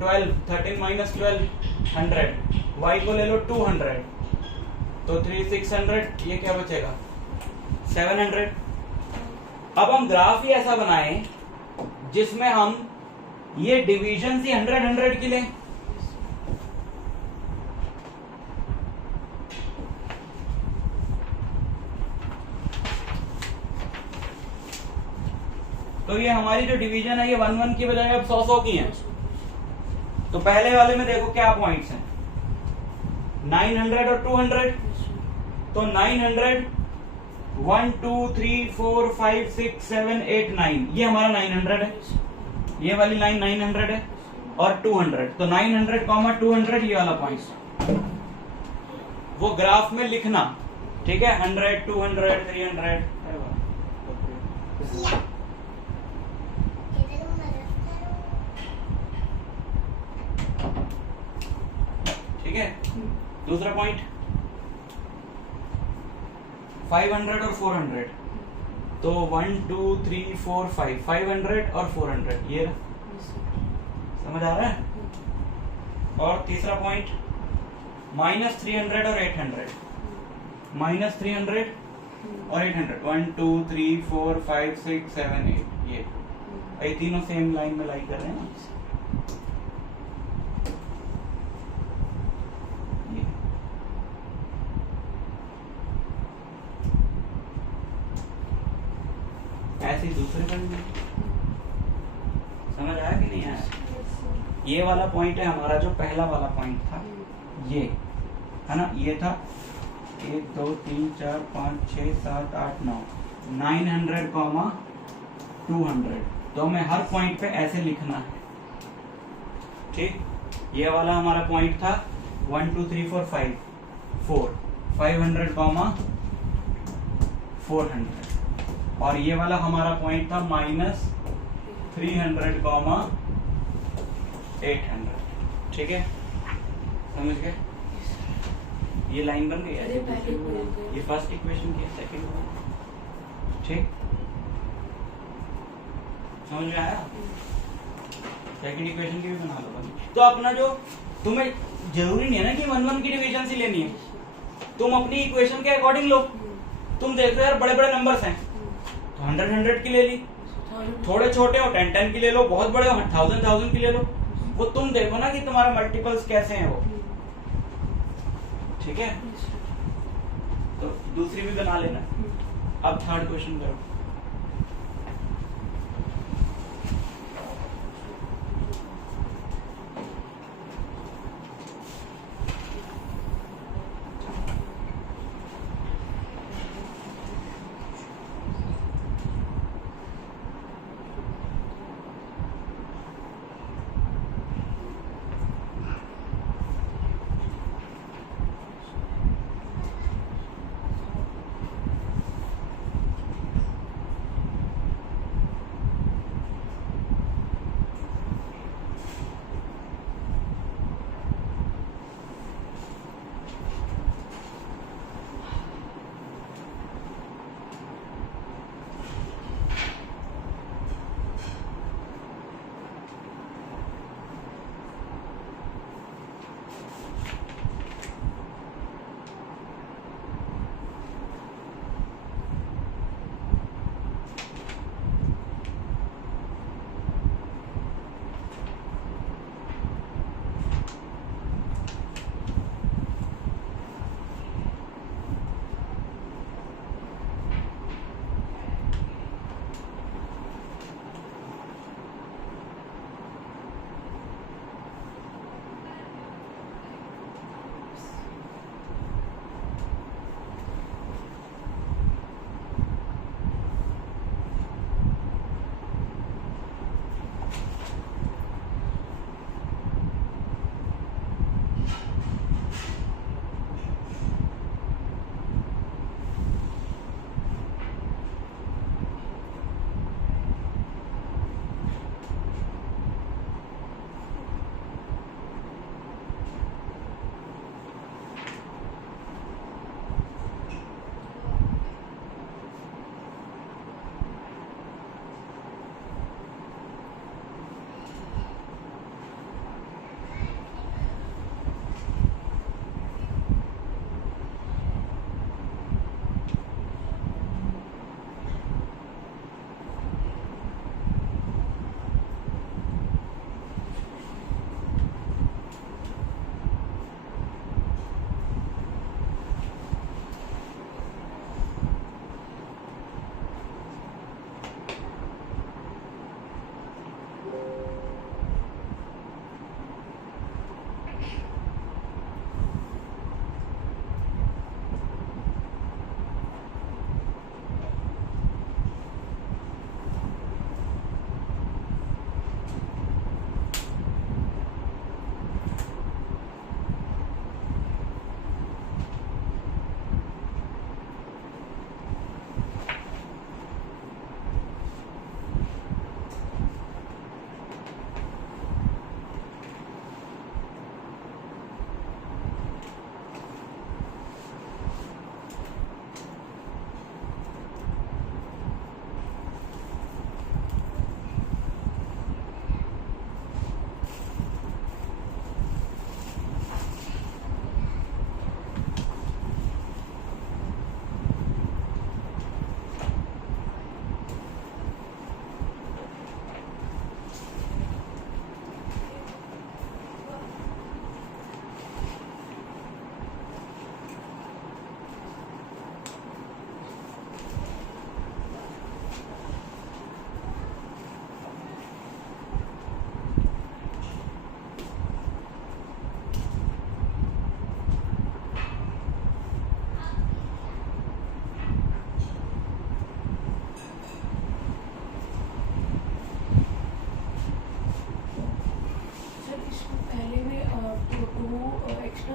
12 13 माइनस 12 100, y को ले लो 200, तो 3 600, ये क्या बचेगा 700। अब हम ग्राफ ही ऐसा बनाएं जिसमें हम ये डिवीजन ही 100 100 की लें। तो ये हमारी जो डिवीजन है ये 1 1 की बजाय अब 100 100 की है। तो पहले वाले में देखो क्या पॉइंट्स हैं, 900 और 200, तो 900 1 2 3 4 5 6 7 8 9, ये हमारा 900 है, ये वाली लाइन 900 है, और 200, तो 900 200 ये वाला पॉइंट वो ग्राफ में लिखना, ठीक है। 100 200 300, ठीक है। दूसरा पॉइंट 500 और 400, तो 1 2 3 4 5 500 और 400, ये समझ आ रहा है। और तीसरा पॉइंट माइनस 300 और 800, माइनस 300 और 800, 1 2 3 4 5 6 7 8, ये तीनों सेम लाइन में लाई कर रहे हैं। ऐसे दूसरे पर भी समझ आया कि नहीं आया। ये वाला पॉइंट है हमारा जो पहला वाला पॉइंट था, ये है ना, ये था 1 2 3 4 5 6 7 8 9 900 200, तो हमें हर पॉइंट पे ऐसे लिखना है, ठीक। ये वाला हमारा पॉइंट था 1 2 3 4 5 4 500 400, और ये वाला हमारा पॉइंट था माइनस 300 800, ठीक है। समझ गए, ये लाइन बन गई है। ये फर्स्ट इक्वेशन की सेकंड, ठीक, समझ में आया। सेकंड इक्वेशन की भी बना लो। तो अपना जो तुम्हें जरूरी नहीं है ना कि 1 1 की डिवीजन ही लेनी है, तुम अपनी इक्वेशन के अकॉर्डिंग लो। तुम देख रहे हो यार बड़े बड़े नंबर्स हैं, तो 100 100 की ले ली, थोड़े छोटे हो 10 10 की ले लो, बहुत बड़े हो 1000 1000 की ले लो। वो तुम देखो ना कि तुम्हारा मल्टीपल्स कैसे हैं वो, ठीक है। तो दूसरी भी बना लेना। अब थर्ड क्वेश्चन करो।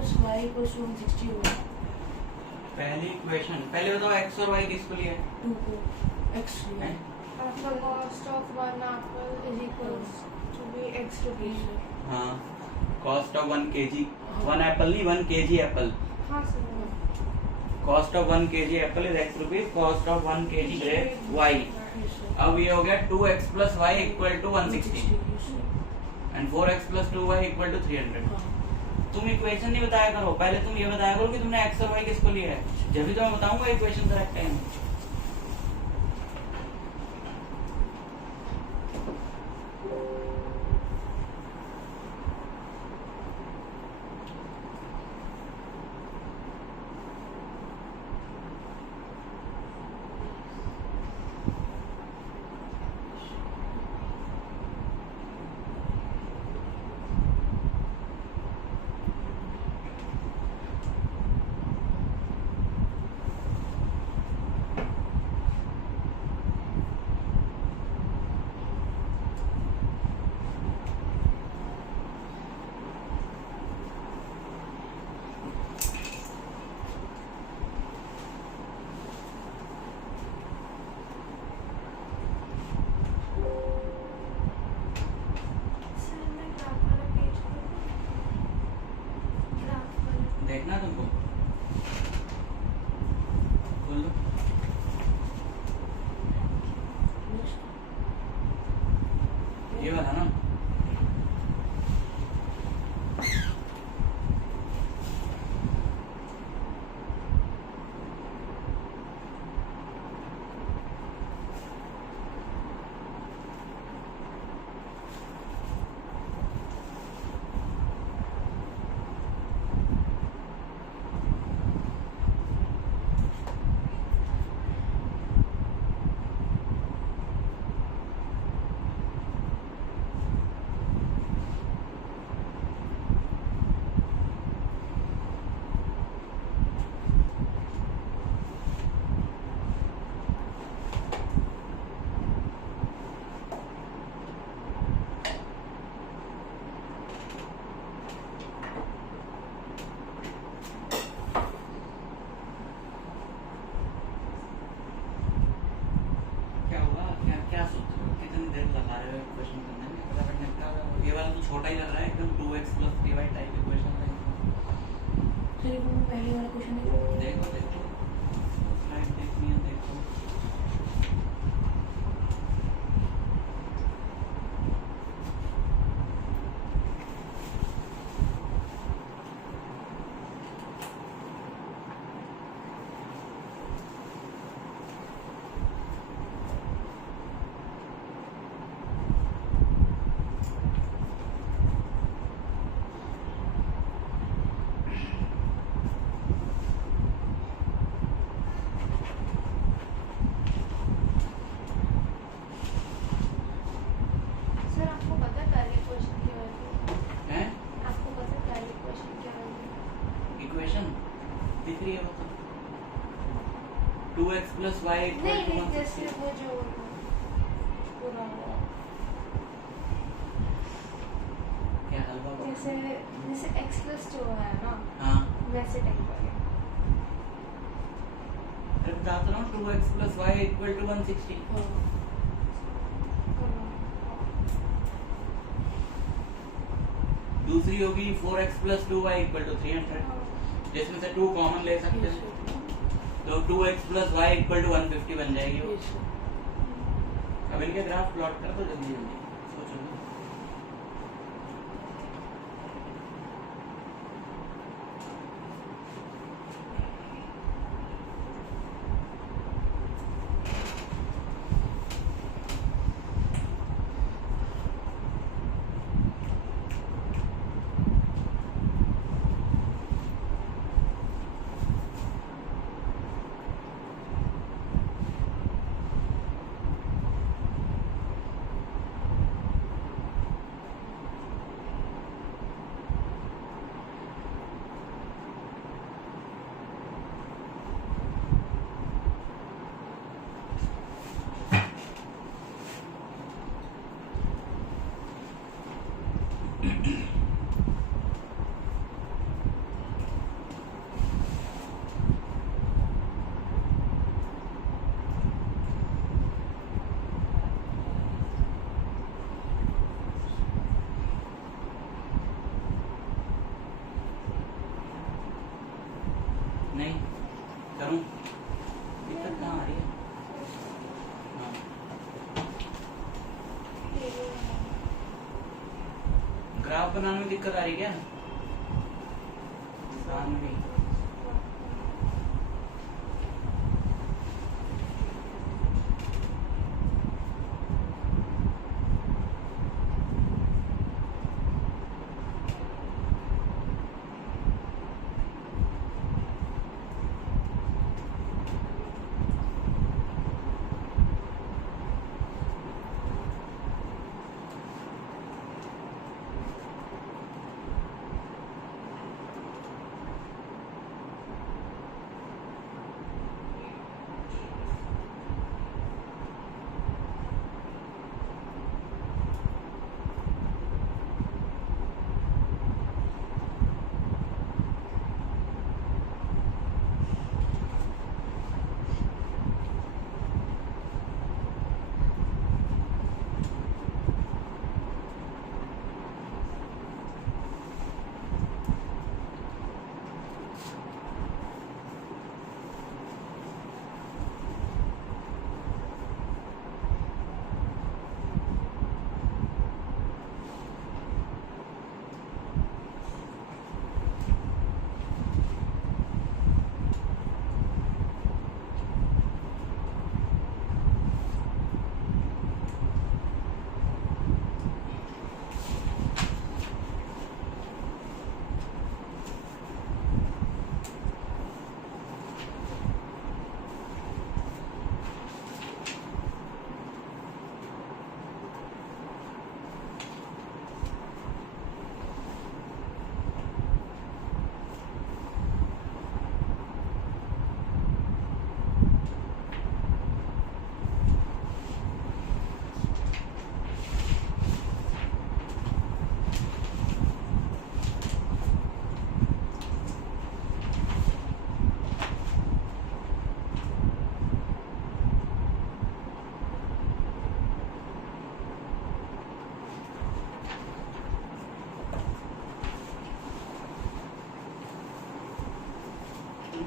प्लस वाई इक्वल्स टू 160 होगा। पहली इक्वेशन पहले बताओ x और y किसको लिया है? 2 को x लिया हैं? The cost of one apple is equals to be x rupees. हाँ, कॉस्ट ऑफ 1 kg 1 एप्पल नहीं 1 kg एप्पल, हाँ sir. Cost of 1 kg apple is x rupees, cost of 1 kg grape y। Yes, sir. अब ये हो गया 2x plus y equal to 160 Yes, sir. And 4x plus 2y equal to 300। हाँ। तुम equation नहीं बताया करो, पहले तुम ये बताया करो कि तुमने x और y किसको लिया है, जब भी तो मैं बताऊंगा इक्वेशन करेक्ट है। सर मैं ग्राफ वाला पेज ग्राफ वाला देखना तुमको खोल दो। ये वाला ना, क्या हुआ, क्या क्या सोच रहे हो, कितनी देर लगा रहे हो इक्वेशन करने में, फटाफट निपटा दो। ये वाला तो छोटा ही लग रहा है एकदम, 2x plus 3y type equation है। सर वो पहले वाला क्वेश्चन है। देखो देखो स्लाइड देखनी है, देखो। सर आपको पता है पहले क्वेश्चन क्या है? हैं? आपको पता है पहले क्वेश्चन क्या है? इक्वेशन दिख रही है वो तो, 2x plus y equal नहीं to नहीं, जैसे 160। वो जो पूरा क्या हलवा बना? जैसे जैसे x plus 2 है ना, हाँ, वैसे टाइप वाले। अरे बताता रहा हूँ 2x plus y equal to 160। हाँ। दूसरी होगी 4x plus 2y equal to 300, जिसमें से 2 कॉमन ले सकते Yes, हैं, sir. तो 2x plus y equal to 150 बन जाएगी वो। Yes, sir. अब इनके ग्राफ प्लॉट कर दो जल्दी जल्दी, सोचो। ग्राफ बनाने में दिक्कत आ रही क्या सानवी?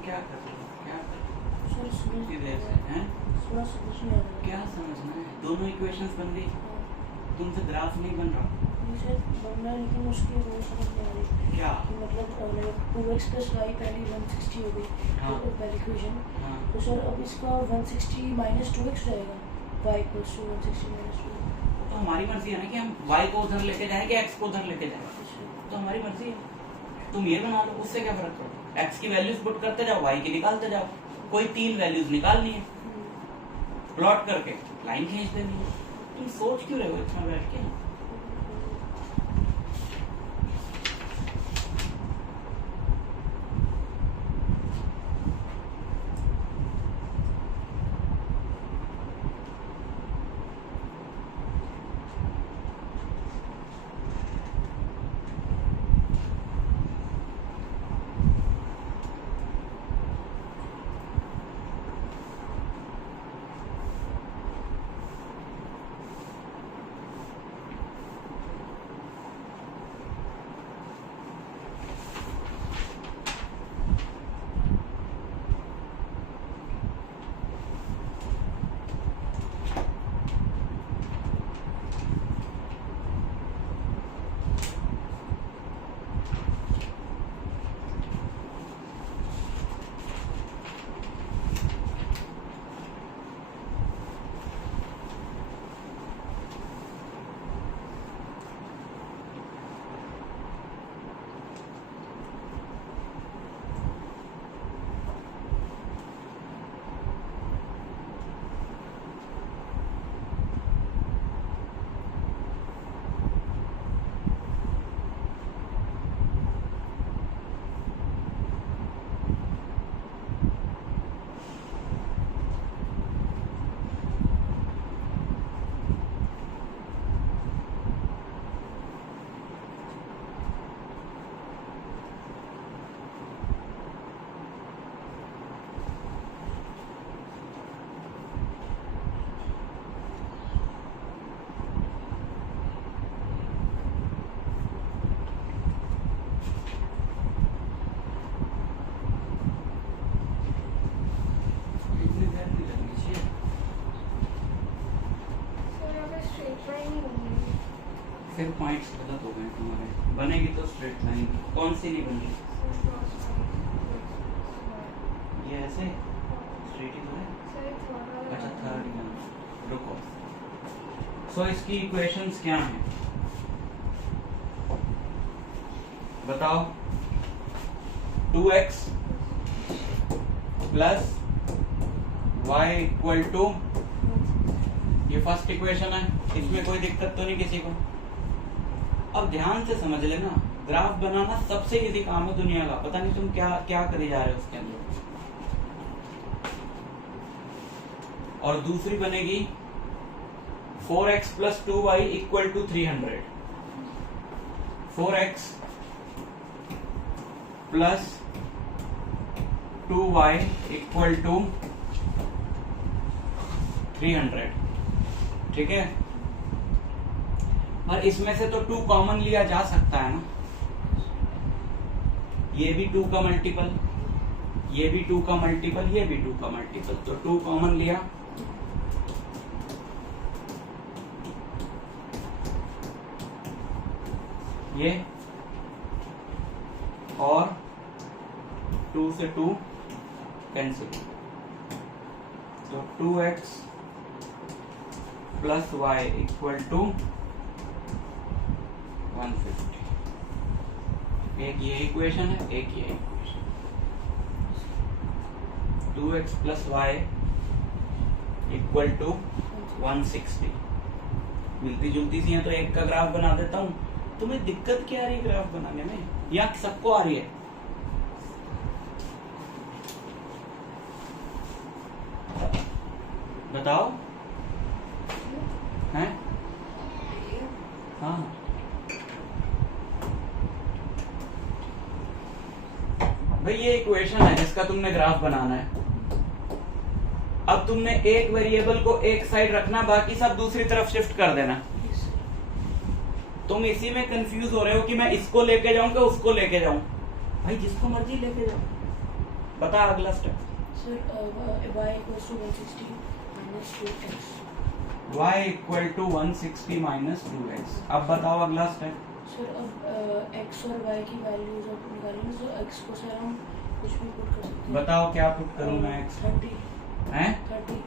क्या कर रहे हो? क्या कर रहे हो? सर समझ इतनी देर से हैं? थोड़ा समझ नहीं आ रहा क्या समझना है? दोनों इक्वेशंस बन गई, तुमसे ग्राफ नहीं बन रहा। नहीं सर बनना है, लेकिन उसकी वो समझ नहीं आ रही क्या? कि मतलब 2x प्लस वाई पहली 160 हो गई हाँ। तो पहली इक्वेशन हाँ। तो सर अब इसका 160 माइनस 2x रहेगा y इक्वल्स टू 160 माइनस 2। तो हमारी मर्जी है ना कि हम y को उधर लेके जाएं कि x को उधर लेके जाएं, तो हमारी मर्जी है। तुम ये बना लो, उससे क्या फर्क पड़ता है? x की वैल्यूज पुट करते जाओ, y की निकालते जाओ। कोई 3 वैल्यूज निकालनी है, प्लॉट करके लाइन खींच देनी है। तुम सोच क्यों रहे हो इतना बैठ के? फिर पॉइंट्स गलत हो गए तुम्हारे। बनेगी तो स्ट्रेट लाइन, कौन सी नहीं बनेगी? ये ऐसे स्ट्रेट ही तो है। अच्छा थर्ड यहाँ, रुको। सो इसकी इक्वेशंस क्या हैं बताओ? 2x plus y equal to, ये फर्स्ट इक्वेशन है, इसमें कोई दिक्कत तो नहीं किसी को? अब ध्यान से समझ लेना, ग्राफ बनाना सबसे इजी काम है दुनिया का। पता नहीं तुम क्या क्या करे जा रहे हो उसके अंदर। और दूसरी बनेगी 4x plus 2y equal to 300। 4x plus 2y equal to 300, ठीक है? और इसमें से तो 2 कॉमन लिया जा सकता है ना, ये भी 2 का मल्टीपल, ये भी 2 का मल्टीपल, ये भी 2 का मल्टीपल, तो 2 कॉमन लिया, ये और 2 से 2 कैंसिल, तो 2x plus y equal to 150। एक ये इक्वेशन है, एक ये equation. 2x plus y equal to 160 मिलती जुलती सी है, तो एक का ग्राफ बना देता हूं। तुम्हें दिक्कत क्या आ रही है ग्राफ बनाने में, या सबको आ रही है? बताओ हैं? हाँ भाई, ये इक्वेशन है जिसका तुमने ग्राफ बनाना है। अब तुमने एक वेरिएबल को एक साइड रखना, बाकी सब दूसरी तरफ शिफ्ट कर देना। तुम इसी में कंफ्यूज हो रहे हो कि मैं इसको लेके जाऊं कि उसको लेके जाऊं। भाई जिसको मर्जी लेके जाओ। बता अगला स्टेप। Sir y equals to 160 minus 2x। y equal to 160 minus 2x। अब बताओ अगला स्टेप। सर अब x और y की वैल्यूज आप निकालेंगे, तो x को सर हम कुछ भी पुट कर सकते हैं। बताओ क्या पुट करूं मैं? x 30 हैं 30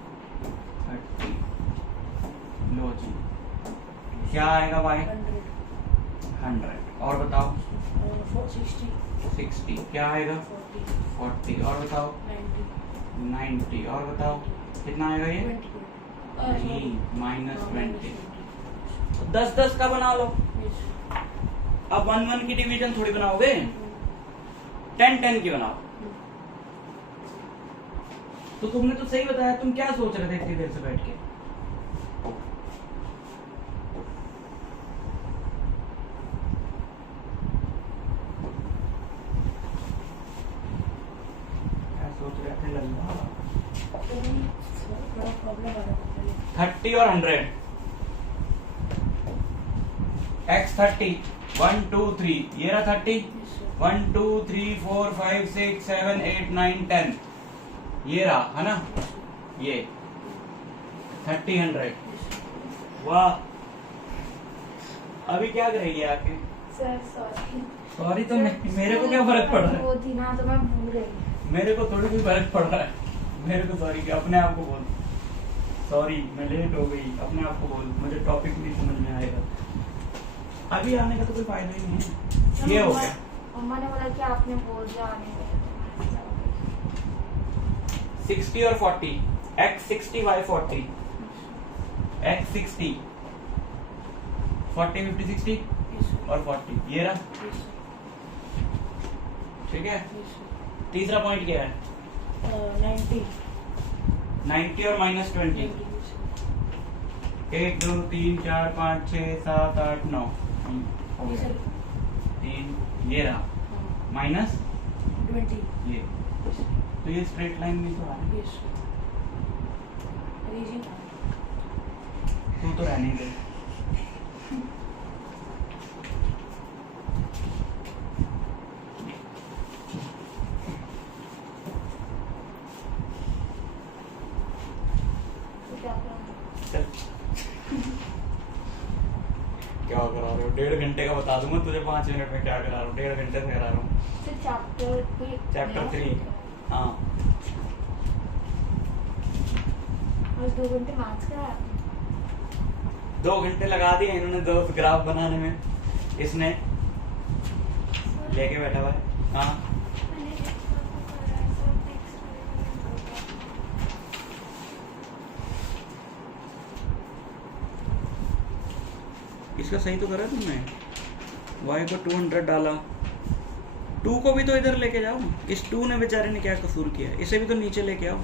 30। लो जी, क्या आएगा y? 100। और बताओ 60 60। क्या आएगा? 40। और बताओ 90। और बताओ कितना आएगा ये? नहीं, माइनस 20। 10-10 का बना लो। अब 1-1 की डिवीजन थोड़ी बनाओगे, 10-10 की बनाओ। तो तुमने तो सही बताया, तुम क्या सोच रहे थे इतनी देर से बैठ के? क्या सोच रहे थे लल्ला? 30 और 100। x 30, 1 2 3, ये रहा 30। 1 2 3 4 5 6 7 8 9 10, ये रहा है ना, ये 30 100। वाह, अभी क्या करेगी आके? Sir sorry. सॉरी तो मेरे को क्या फर्क पड़ रहा है? वो थी ना तो मैं भूल गई। मेरे को थोड़ी भी फर्क पड़ रहा है। मेरे को सॉरी क्या, अपने आप को बोल सॉरी, मैं लेट हो गई, अपने आप को बोल, मुझे टॉपिक नहीं समझ में आएगा। अभी आने का तो कोई फायदा ही नहीं है। ये हो गया। मम्मा ने बोला कि आपने बोल दिया आने में। 60 और 40, x 60 y 40, x 60 40 50 60 और 40, ये रहा, ठीक है। तीसरा पॉइंट क्या है? 90 और माइनस 20। 1 2 3 4 5 6 7 8 9 हो गया। 3, ये रहा, माइनस 20। ये, तो ये स्ट्रेट लाइन में तो आ रहा है। तू तो रहने दे। तो क्या करूँ? चल। क्या करा रहे हो? 1.5 घंटे का बता दूंगा तुझे 5 मिनट में क्या करा रहा हूँ। 1.5 घंटे से करा रहा हूँ। तो चैप्टर चैप्टर 3। हाँ और 2 घंटे मैथ्स का 2 घंटे लगा दिए इन्होंने 2 ग्राफ बनाने में। इसने लेके बैठा हुआ है। हाँ मैंने एक्स को करा है, सब एक्स इसका सही तो करा तुमने। y को 200 डाला, 2 को भी तो इधर लेके जाओ। इस 2 ने बेचारे ने क्या कसूर किया है? इसे भी तो नीचे लेके आओ।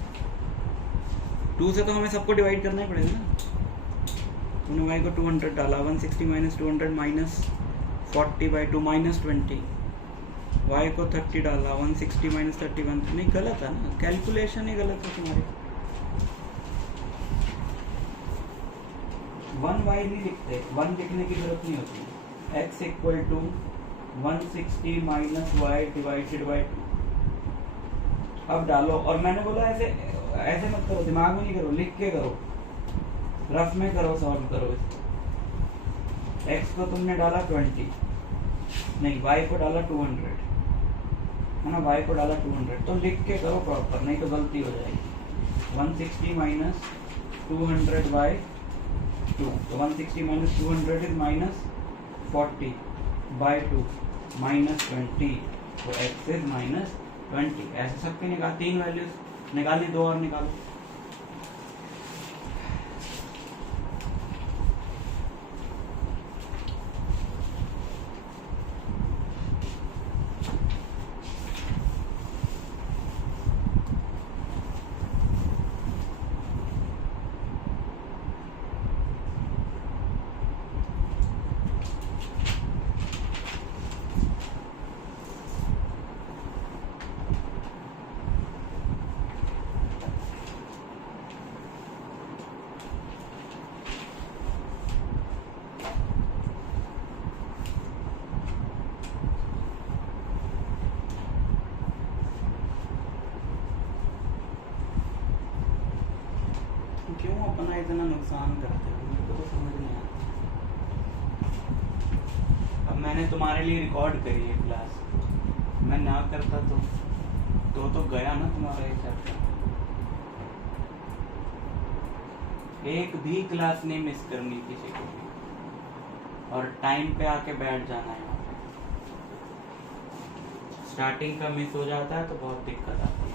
2 से तो हमें सबको डिवाइड करना ही पड़ेगा ना। तूने y को 200 डाला, 160 माइनस 200 माइनस 40/2 माइनस 20। y को 30 डाला, 160 माइनस 31। नहीं गलत है ना, कैलकुलेशन ही गलत है तुम्हारी। 1y नहीं लिखते, 1 लिखने की जरूरत नहीं होती। x equal to 160 minus y divided by 2। अब डालो। और मैंने बोला ऐसे ऐसे मत करो, दिमाग में नहीं करो, लिख के करो, रफ में करो, सॉल्व करो इसको। x को तुमने डाला 20, नहीं y को डाला 200 है ना, y को डाला 200। तो लिख के करो प्रॉपर, नहीं तो गलती हो जाएगी। 160 माइनस 200 बाई 2। तो 160 माइनस 200 इज माइनस 40/2 माइनस 20। तो x इज माइनस 20। ऐसे सबके निकाल, 3 वैल्यूज निकालनी, 2 और निकालो। क्यों अपना इतना नुकसान करते हो? मेरे को तो समझ नहीं आता। अब मैंने तुम्हारे लिए रिकॉर्ड करी है क्लास, मैं ना करता तो गया ना तुम्हारा ये चैप्टर। एक भी क्लास नहीं मिस करनी किसी को भी, और टाइम पे आके बैठ जाना है। यहाँ पे स्टार्टिंग का मिस हो जाता है तो बहुत दिक्कत आती है।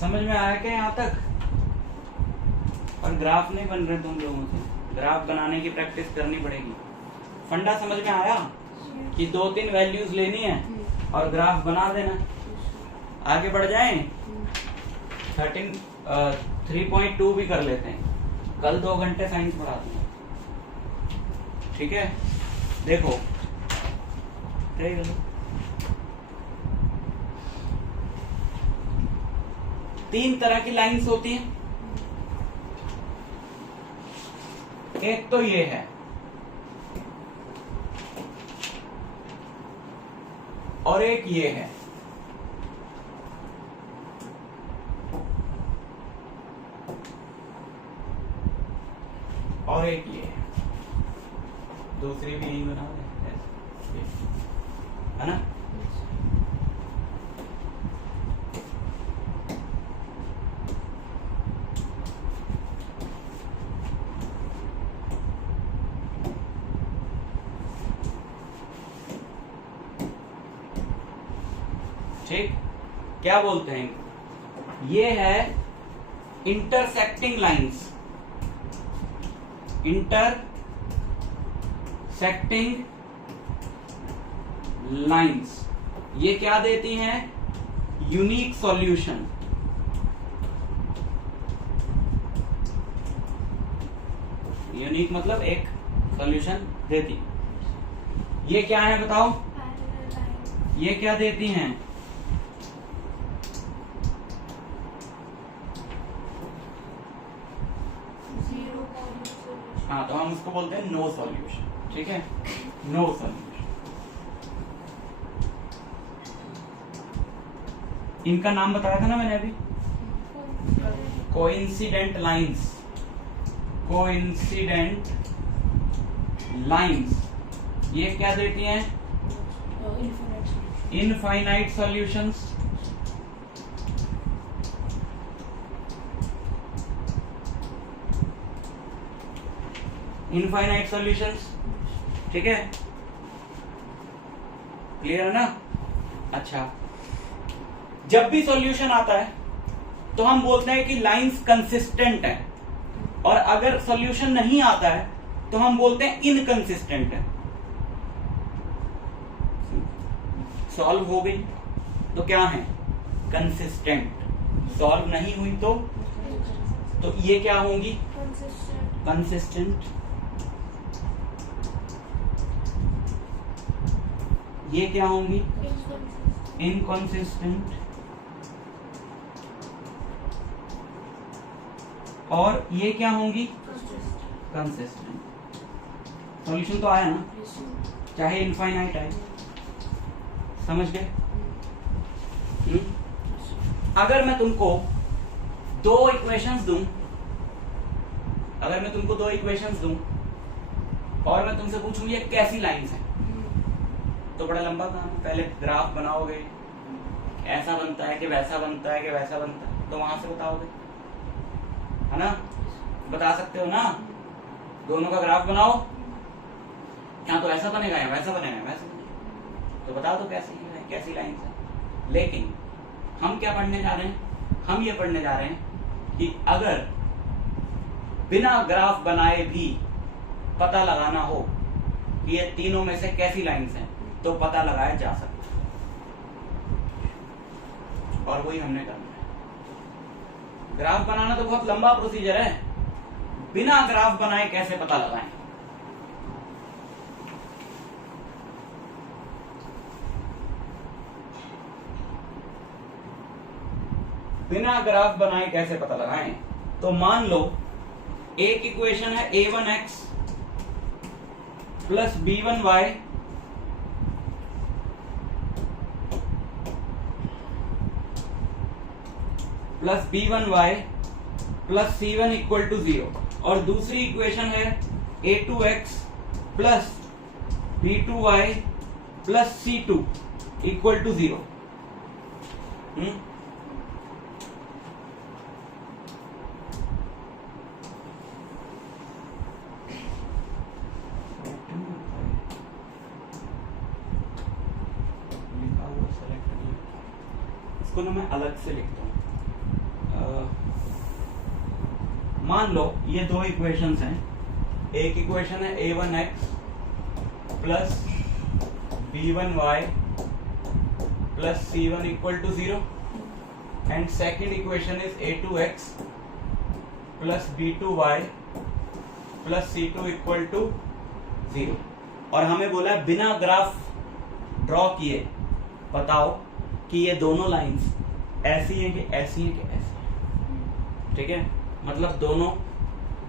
समझ में आया क्या यहाँ तक? और ग्राफ नहीं बन रहे तुम लोगों से, ग्राफ बनाने की प्रैक्टिस करनी पड़ेगी। फंडा समझ में आया कि 2-3 वैल्यूज लेनी है और ग्राफ बना देना। आगे बढ़ जाएं। 3.2 भी कर लेते हैं, कल 2 घंटे साइंस पढ़ा दूंगा। ठीक है, देखो तीन तरह की लाइंस होती हैं। एक तो ये है, और एक ये है। और एक ये है। दूसरी भी यही बना दे, है ना? ठीक, क्या बोलते हैं? ये है इंटरसेक्टिंग लाइंस। इंटरसेक्टिंग लाइंस ये क्या देती हैं? Unique solution. यूनिक मतलब एक सॉल्यूशन देती। ये क्या है बताओ? Parallel line. ये क्या देती हैं? हाँ, तो हम उसको बोलते हैं नो सॉल्यूशन, ठीक है, नो सॉल्यूशन। इनका नाम बताया था ना मैंने अभी, कोइंसिडेंट लाइंस, कोइंसिडेंट लाइंस, ये क्या देती हैं? Infinite solutions. इनफाइनाइट सॉल्यूशंस, ठीक है, क्लियर है ना? अच्छा, जब भी सॉल्यूशन आता है तो हम बोलते हैं कि लाइंस कंसिस्टेंट है, और अगर सॉल्यूशन नहीं आता है तो हम बोलते हैं इनकंसिस्टेंट है। सॉल्व हो गई तो क्या है? कंसिस्टेंट। सॉल्व नहीं हुई तो ये क्या होंगी? कंसिस्टेंट। ये क्या होंगी? इनकंसिस्टेंट। और ये क्या होंगी? कंसिस्टेंट। सॉल्यूशन तो आया ना, चाहे इनफाइनाइट आए, समझ गए? अगर मैं तुमको दो इक्वेशंस दूं, और मैं तुमसे पूछूं ये कैसी लाइंस हैं, तो बड़ा लंबा काम है। पहले ग्राफ बनाओगे, ऐसा बनता है कि वैसा बनता है कि वैसा बनता है, तो वहां से बताओगे, है ना? बता सकते हो ना? दोनों का ग्राफ बनाओ, या तो ऐसा बनेगा या वैसा बनेगा, वैसा बनेगा, तो बता दो कैसी लाइंस है। लेकिन हम क्या पढ़ने जा रहे हैं? हम ये पढ़ने जा रहे हैं कि अगर बिना ग्राफ बनाए भी पता लगाना हो कि ये तीनों में से कैसी लाइंस हैं, तो पता लगाया जा सकता है, और वही हमने करना है। ग्राफ बनाना तो बहुत लंबा प्रोसीजर है, बिना ग्राफ बनाए कैसे पता लगाएं? बिना ग्राफ बनाए कैसे पता लगाएं? तो मान लो एक इक्वेशन है a1x plus b1y plus b1y plus c1 equal to 0, और दूसरी इक्वेशन है a2x plus b2y plus c2 equal to 0। इसको ना मैं अलग से लिखता हूं। मान लो ये दो इक्वेशंस हैं। एक इक्वेशन है a1x plus b1y plus c1 equal to 0, and second equation is a2x plus b2y plus c2 equal to 0। और हमें बोला है बिना ग्राफ ड्रॉ किए बताओ कि ये दोनों लाइंस ऐसी हैं कि ऐसी हैं कि ऐसी हैं, ठीक है? मतलब दोनों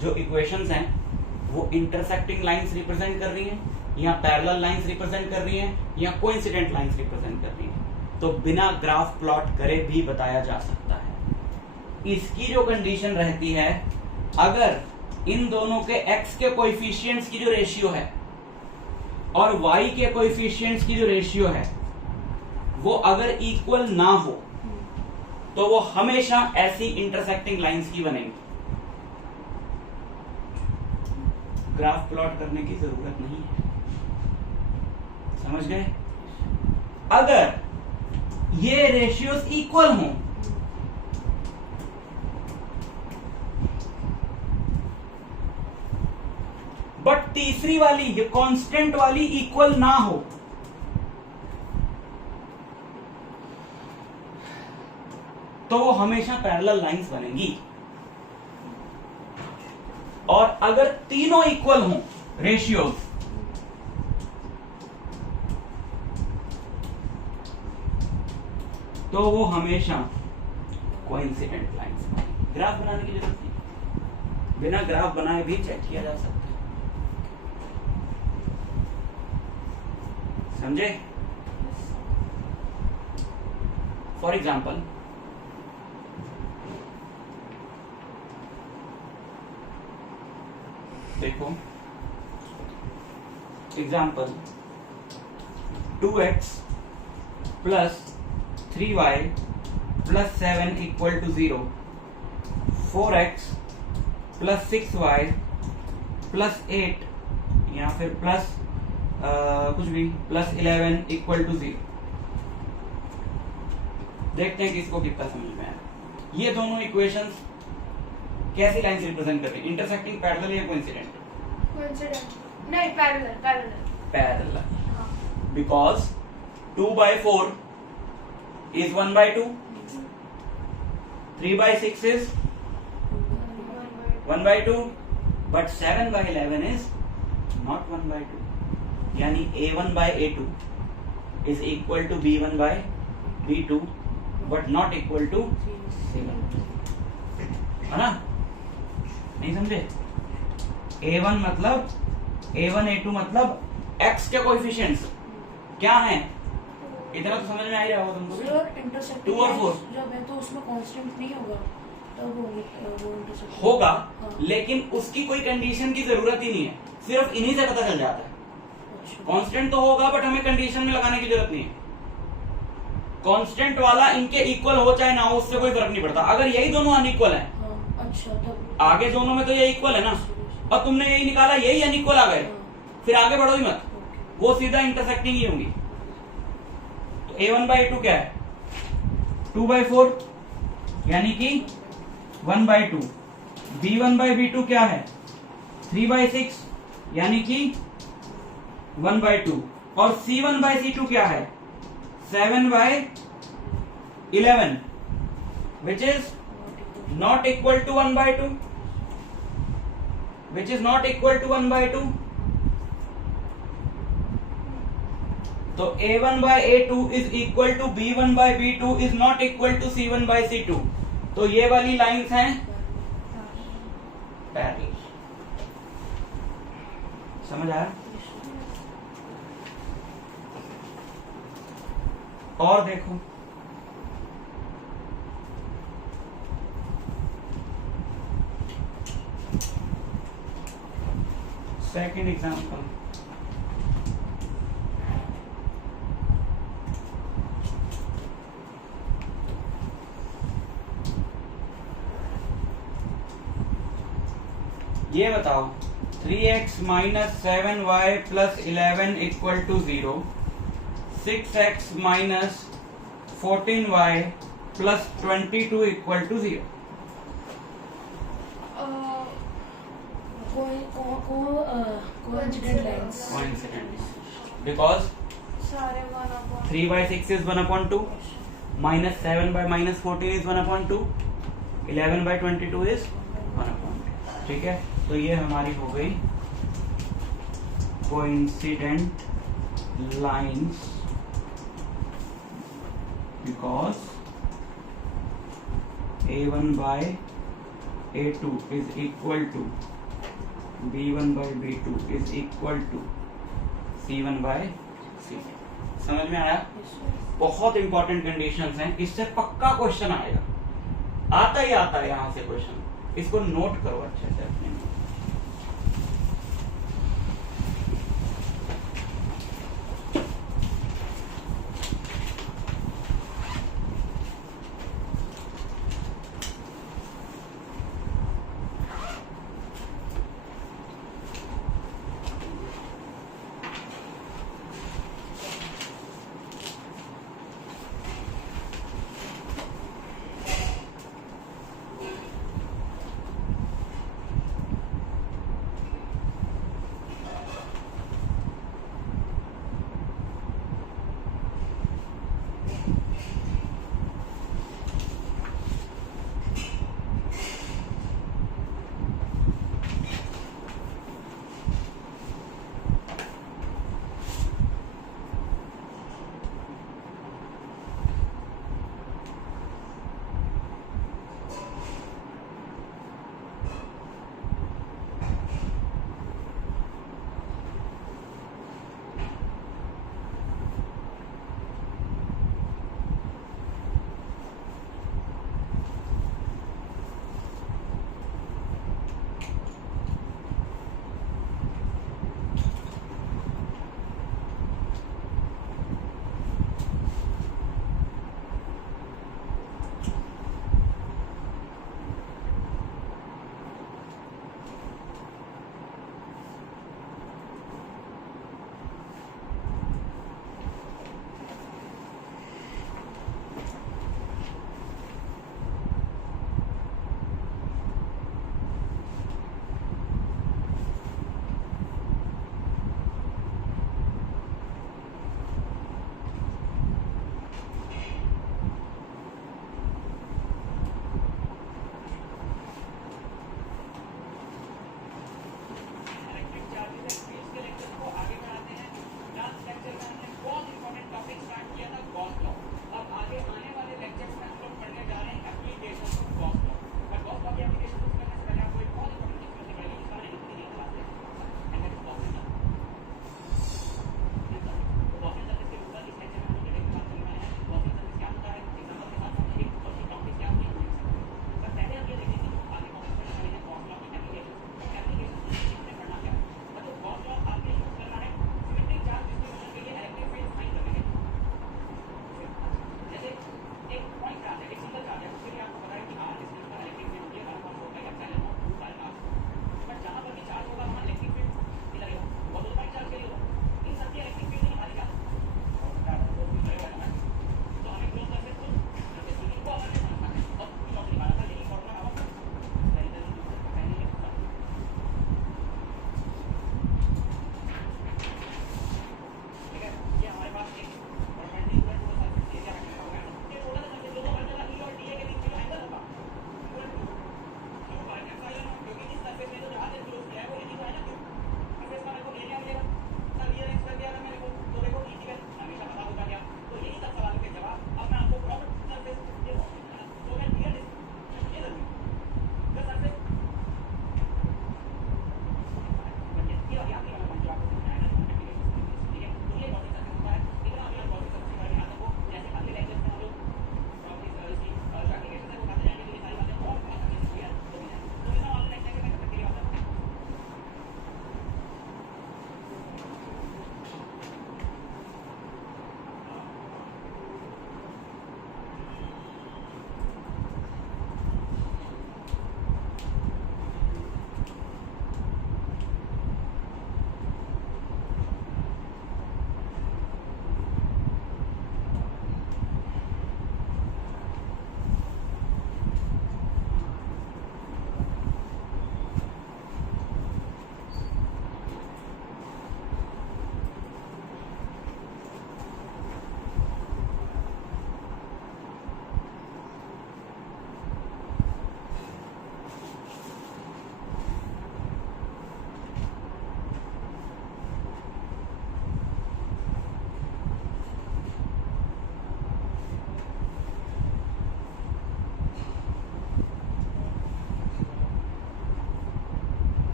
जो इक्वेशंस हैं वो इंटरसेक्टिंग लाइंस रिप्रेजेंट कर रही हैं, या पैरेलल लाइंस रिप्रेजेंट कर रही हैं, या कोइंसिडेंट लाइंस रिप्रेजेंट कर रही हैं। तो बिना ग्राफ प्लॉट करे भी बताया जा सकता है। इसकी जो कंडीशन रहती है, अगर इन दोनों के x के कोएफिशिएंट्स की जो रेशियो है और y के कोएफिशिएंट्स की जो रेशियो है वो अगर इक्वल ना हो तो वो हमेशा ऐसी इंटरसेक्टिंग लाइंस की बनेंगी। ग्राफ प्लॉट करने की जरूरत नहीं है, समझ गए? अगर ये रेशियोज इक्वल हों बट तीसरी वाली ये कांस्टेंट वाली इक्वल ना हो, तो वो हमेशा पैरेलल लाइंस बनेंगी। और अगर तीनों इक्वल हों रेशियोज, तो वो हमेशा कोइंसिडेंट लाइंस बनेंगी। ग्राफ बनाने की जरूरत नहीं, बिना ग्राफ बनाए भी चेक किया जा सकता है। समझे? फॉर एग्जाम्पल देखो, example 2x plus 3y plus 7 equal to 0, 4x plus 6y plus 8 या फिर प्लस कुछ भी प्लस 11 इक्वल टू 0। देखते हैं कि इसको कितना समझ में आया। ये दोनों इक्वेशंस कैसी लाइन से रिप्रेजेंट कर रही है? इंटरसेक्टिंग, पैरेलल या कोइंसिडेंट? कोइंसिडेंट नहीं, पैरेलल पैरेलल पैरेलल, हाँ because 2/4 is 1/2, 3/6 is 1/2, but 7/11 is not 1/2, यानी A1/A2 is equal to B1/B2 but not equal to C1, है ना? नहीं समझे? A1 मतलब A1 A2 मतलब x के कोएफिशिएंट्स क्या हैं? इतना तो समझ में आ ही रहा होगा तुमको भी। सर इंटरसेक्टिंग 2 और 4 जब है तो उसमें कांस्टेंट नहीं होगा, तब वो इंटरसेक्टिंग होगा, हाँ। लेकिन उसकी कोई कंडीशन की जरूरत ही नहीं है, सिर्फ इन्हीं से पता चल जाता है। अच्छा। कांस्टेंट तो होगा बट हमें कंडीशन में लगाने की जरूरत नहीं है। कांस्टेंट वाला इनके इक्वल हो चाहे ना हो, उससे कोई फर्क नहीं पड़ता। अगर यही दोनों अनइक्वल हैं, हाँ, अच्छा तब आगे दोनों में तो ये इक्वल है ना, और तुमने यही निकाला, यही अनइक्वल आ गए, फिर आगे बढ़ो ही मत, वो सीधा इंटरसेक्टिंग ही होंगी। तो A1/A2 क्या है? 2/4 यानी कि 1/2। B1/B2 क्या है? 3/6 यानी कि 1/2। और C1/C2 क्या है? 7/11 which is not equal to 1/2, which is not equal to 1/2। तो A1/A2 is equal to B1/B2 is not equal to C1/C2। तो ये वाली लाइंस हैं पैरेलल। समझ आया? और देखो, सेकंड एग्जांपल, ये बताओ 3x minus 7y plus 11 equal to 0, 6x minus 14y plus 22 equal to 0। Coincident lines. Because सारे 1/2 3/6 is 1/2, minus 7/-14 is 1/2, 11/22 is 1/2। ठीक है, तो ये हमारी हो गई coincident lines, because A1/A2 is equal to B1/B2 is equal to C1/C2। समझ में आया? बहुत इंपॉर्टेंट कंडीशंस हैं, इससे पक्का क्वेश्चन आएगा, आता ही आता है यहां से क्वेश्चन। इसको नोट करो अच्छे से अपने में।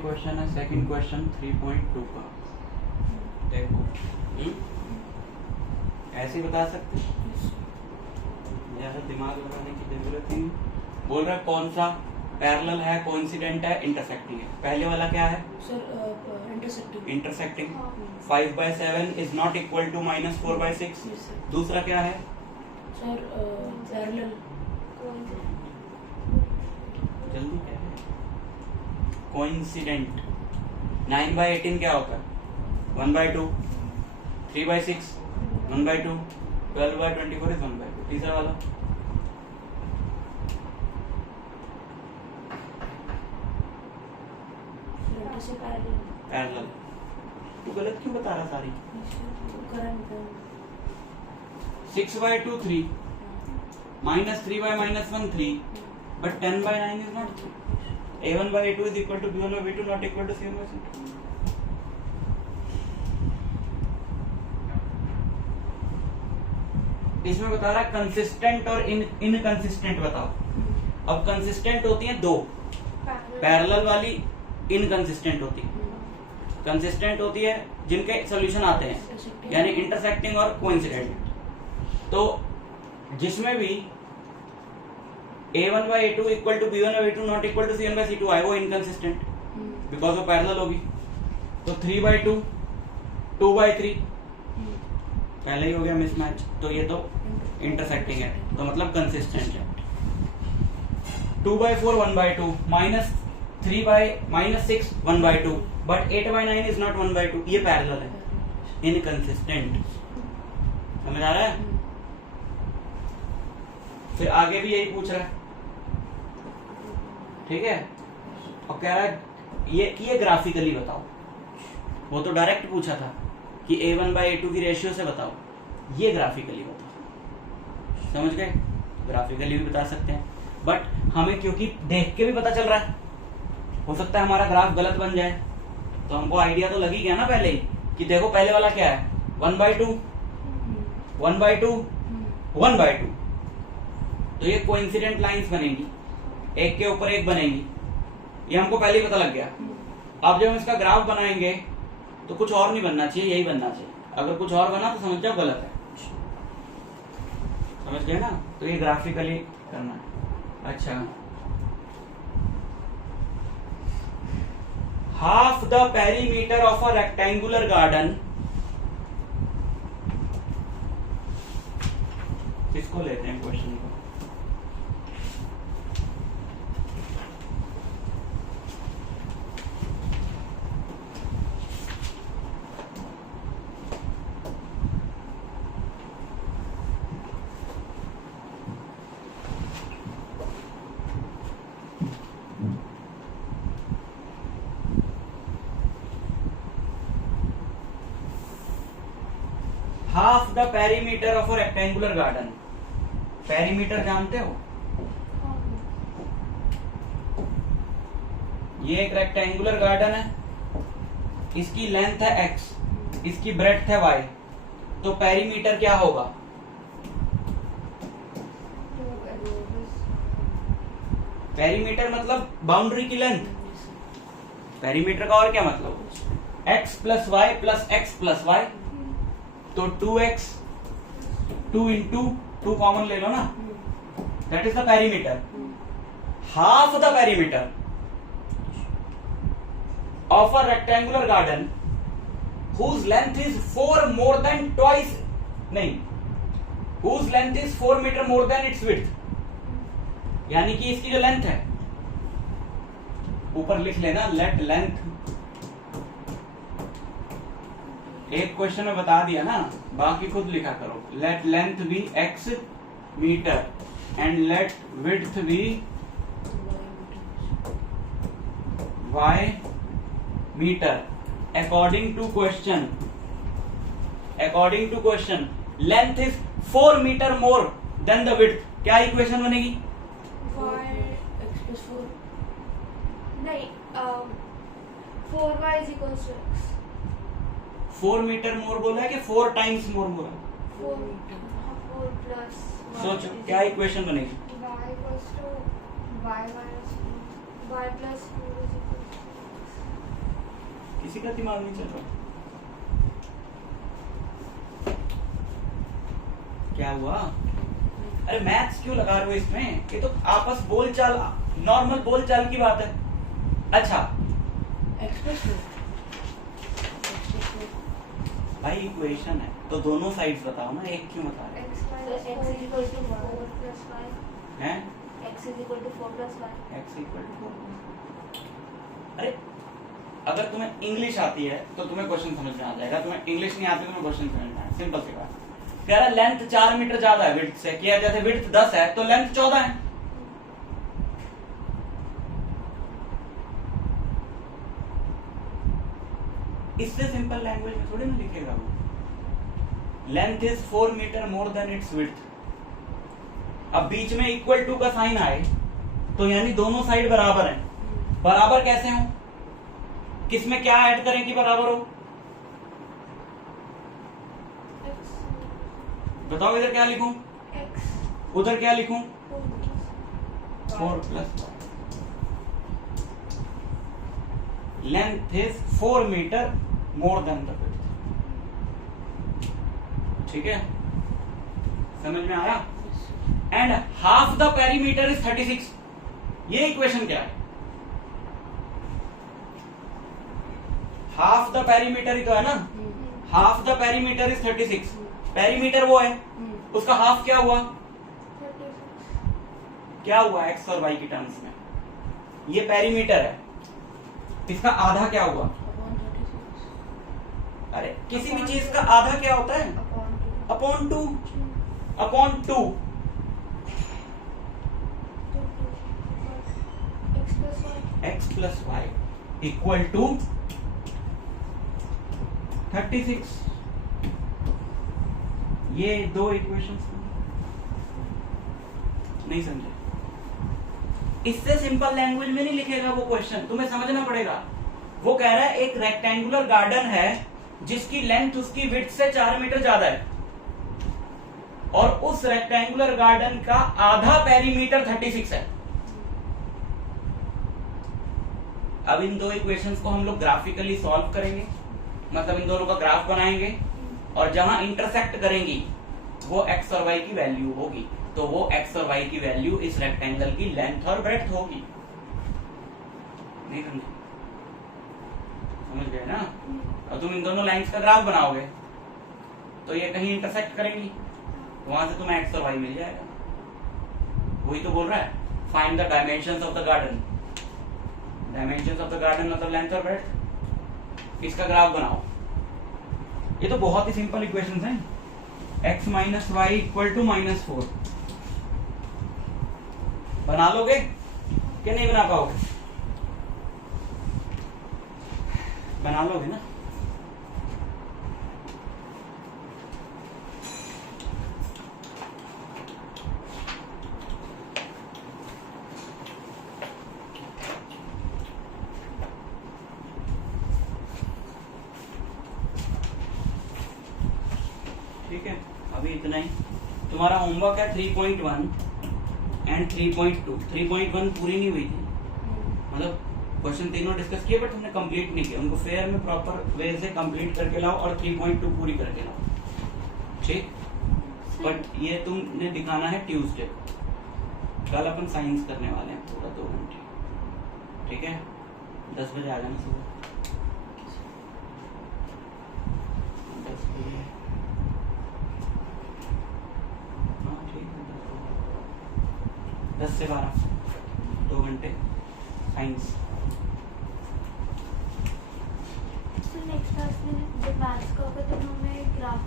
क्वेश्चन है सेकंड क्वेश्चन 3.2 का। देखो ऐसे ही बता सकते, ज्यादा दिमाग लगाने की जरूरत नहीं। बोल रहा है कौन सा पैरेलल है, कोइंसिडेंट है, इंटरसेक्टिंग है। पहले वाला क्या है sir intersecting. Intersecting. 5/7 is not equal to -4/6। दूसरा क्या है सर पैरेलल। जल्दी क्या है कोइंसिडेंट। 9/18 क्या होता है 1/2। 3/6 1/2। 12/24 इज 1/2। तीसरा वाला पैरेलल। तू गलत क्यों बता रहा सारी? 6/2 3 -3/-1 3 but 10/9 is not 3. A1/A2 is equal to B1/B2 not equal to C1/C2. इसमें बता रहा है कंसिस्टेंट और इनकंसिस्टेंट बताओ। अब कंसिस्टेंट होती है दो, पैरेलल वाली इनकंसिस्टेंट होती है। कंसिस्टेंट होती है जिनके सॉल्यूशन आते हैं, यानी इंटरसेक्टिंग और कोइंसिडेंट। तो जिसमें भी A1/A2 equal to B1/B2 not equal to C1/C2 आए वो इनकंसिस्टेंट बिकॉज वो पैरेलल होगी। तो 3/2 2/3 पहले ही हो गया मिसमैच, तो ये तो इंटरसेक्टिंग है, तो मतलब कंसिस्टेंट है। 2/4 1/2 -3/-6 1/2 बट 8/9 इज नॉट 1/2। ये पैरेलल है, इनकंसिस्टेंट। समझ आ रहा है? फिर आगे भी यही पूछ रहा है, ठीक है। और कह रहा है ये ग्राफिकली बताओ। वो तो डायरेक्ट पूछा था कि A1/A2 की रेशियो से बताओ, ये ग्राफिकली बताओ। समझ गए? ग्राफिकली भी बता सकते हैं, बट हमें क्योंकि देख के भी पता चल रहा है, हो सकता है हमारा ग्राफ गलत बन जाए, तो हमको आइडिया तो लग ही गया ना पहले ही कि देखो पहले वाला क्या है 1/2 1/2 1/2। तो ये कोइंसिडेंट लाइंस बनेंगी, एक के ऊपर एक बनेंगी, ये हमको पहले ही पता लग गया। अब जब हम इसका ग्राफ बनाएंगे तो कुछ और नहीं बनना चाहिए, यही बनना चाहिए। अगर कुछ और बना तो समझ जाओ गलत है। समझ गए ना? तो ये ग्राफिकली करना है। अच्छा, half the perimeter of a rectangular garden, किसको लेते हैं क्वेश्चन को? Half the perimeter of a rectangular garden. Perimeter जानते हो? ये एक रेक्टेंगुलर गार्डन है, इसकी लेंथ है x, इसकी ब्रेड्थ है y, तो पेरीमीटर क्या होगा? पेरीमीटर मतलब बाउंड्री की लेंथ। पेरीमीटर का और क्या मतलब? x plus y plus x plus y, तो 2x 2 into 2 कॉमन ले लो ना, that is the perimeter. Half the perimeter of a rectangular garden whose length is 4 more than twice, नहीं, whose length is 4 meter more than its width, यानी कि इसकी जो length है, ऊपर लिख लेना लेट लेंथ। एक क्वेश्चन में बता दिया ना, बाकी खुद लिखा करो। Let length be x metre and let width be y metre. According to question length is 4 metre more than the width. क्या इक्वेशन बनेगी? x + 4 नहीं 4y is equals to x। 4 metre more बोला है कि 4 टाइम्स मोर बोला? 4 plus सोचो क्या equation बनेगी? y equals to y minus y plus 2 is equals to x। किसी का दिमाग नहीं चल रहा? क्या हुआ? अरे मैथ्स क्यों लगा रहे हो इसमें? ये तो आपस बोलचाल, नॉर्मल बोलचाल की बात है। अच्छा x plus 4 भाई इक्वेशन है तो दोनों साइड्स बताओ ना, एक क्यों बता रहे x minus x 4 is equal to 4 plus 5. हैं? x is equal to 4 plus 1. x equal to 4। अरे अगर तुम्हें इंग्लिश आती है तो तुम्हें क्वेश्चन समझ में आ जाएगा, तुम्हें इंग्लिश नहीं आती तुम्हें क्वेश्चन समझ में आएगा। सिंपल सी बात। कह रहा लेंथ 4 मीटर ज्यादा है विड्थ से, किया जैसे विड्थ 10 है तो लेंथ 14 है। इससे सिंपल लैंग्वेज में थोड़ी ना लिखेगा वो। Length is 4 metre more than its width. अब बीच में इक्वल टू का साइन आए तो यानी दोनों साइड बराबर हैं। बराबर कैसे हो? किसमें क्या ऐड करें कि बराबर हो? बताओ इधर क्या लिखूं, x उधर क्या लिखूं? 4 4 plus length is 4 metre more than the width. ठीक है, समझ में आया? And half the perimeter is 36। ये इक्वेशन क्या है? हाफ द पेरीमीटर ही तो है ना, half the perimeter is 36। Perimeter वो है, उसका हाफ क्या हुआ? 36. क्या हुआ एक्स और वाई की टर्म्स में? ये पेरीमीटर है, इसका आधा क्या हुआ? upon 36 अरे किसी भी चीज का आधा क्या होता है? Upon 2. Upon 2। x plus 1. X plus y equal to 36। ये दो इक्वेशंस नहीं समझे? इससे सिंपल लैंग्वेज में नहीं लिखेगा वो क्वेश्चन, तुम्हें समझना पड़ेगा। वो कह रहा है एक रेक्टेंगुलर गार्डन है जिसकी लेंथ उसकी विड्थ से 4 मीटर ज्यादा है और उस रेक्टेंगुलर गार्डन का आधा पेरीमीटर 36 है। अब इन दो इक्वेशंस को हम लोग ग्राफिकली सॉल्व करेंगे, मतलब इन दोनों का ग्राफ बनाएंगे और जहां इंटरसेक्ट करेंगी वो एक्स और वाई की वैल्यू होगी, तो वो एक्स और वाई की वैल्यू इस रेक्टेंगल की लेंथ और ब्रेड्थ होगी। नहीं समझे? समझ गए ना? और तुम इन दोनों लाइंस का ग्राफ बनाओगे तो ये कहीं इंटरसेक्ट करेंगी, वहां से तुम्हें एक्स और वाई मिल जाएगा। वही तो बोल रहा है, find the dimensions of the garden. Dimensions of the garden मतलब लेंथ और ब्रेड्थ। इसका ग्राफ बनाओ। ये तो बहुत ही सिंपल इक्वेशंस हैं। x minus y equal to -4 बना लोगे कि नहीं बना पाओगे? बना लोगे ना? ठीक है, अभी इतना ही। तुम्हारा होमवर्क है 3.1 एंड 3.2। 3.1 पूरी नहीं हुई थी, मतलब क्वेश्चन तीनों डिस्कस किए बट हमने कंप्लीट नहीं किया। उनको फेयर में प्रॉपर वे से कंप्लीट करके लाओ और 3.2 पूरी करके लाओ। ठीक, बट ये तुमने दिखाना है ट्यूसडे को। कल अपन साइंस करने वाले हैं पूरा 2 घंटे। ठीक है, 10 बजे आ जाना सुबह। 10 बजे, हाँ ठीक है, 10 से 12 2 घंटे साइंस। नेक्स्ट क्लास में जब मैथ्स का होगा तो हमें ग्राफ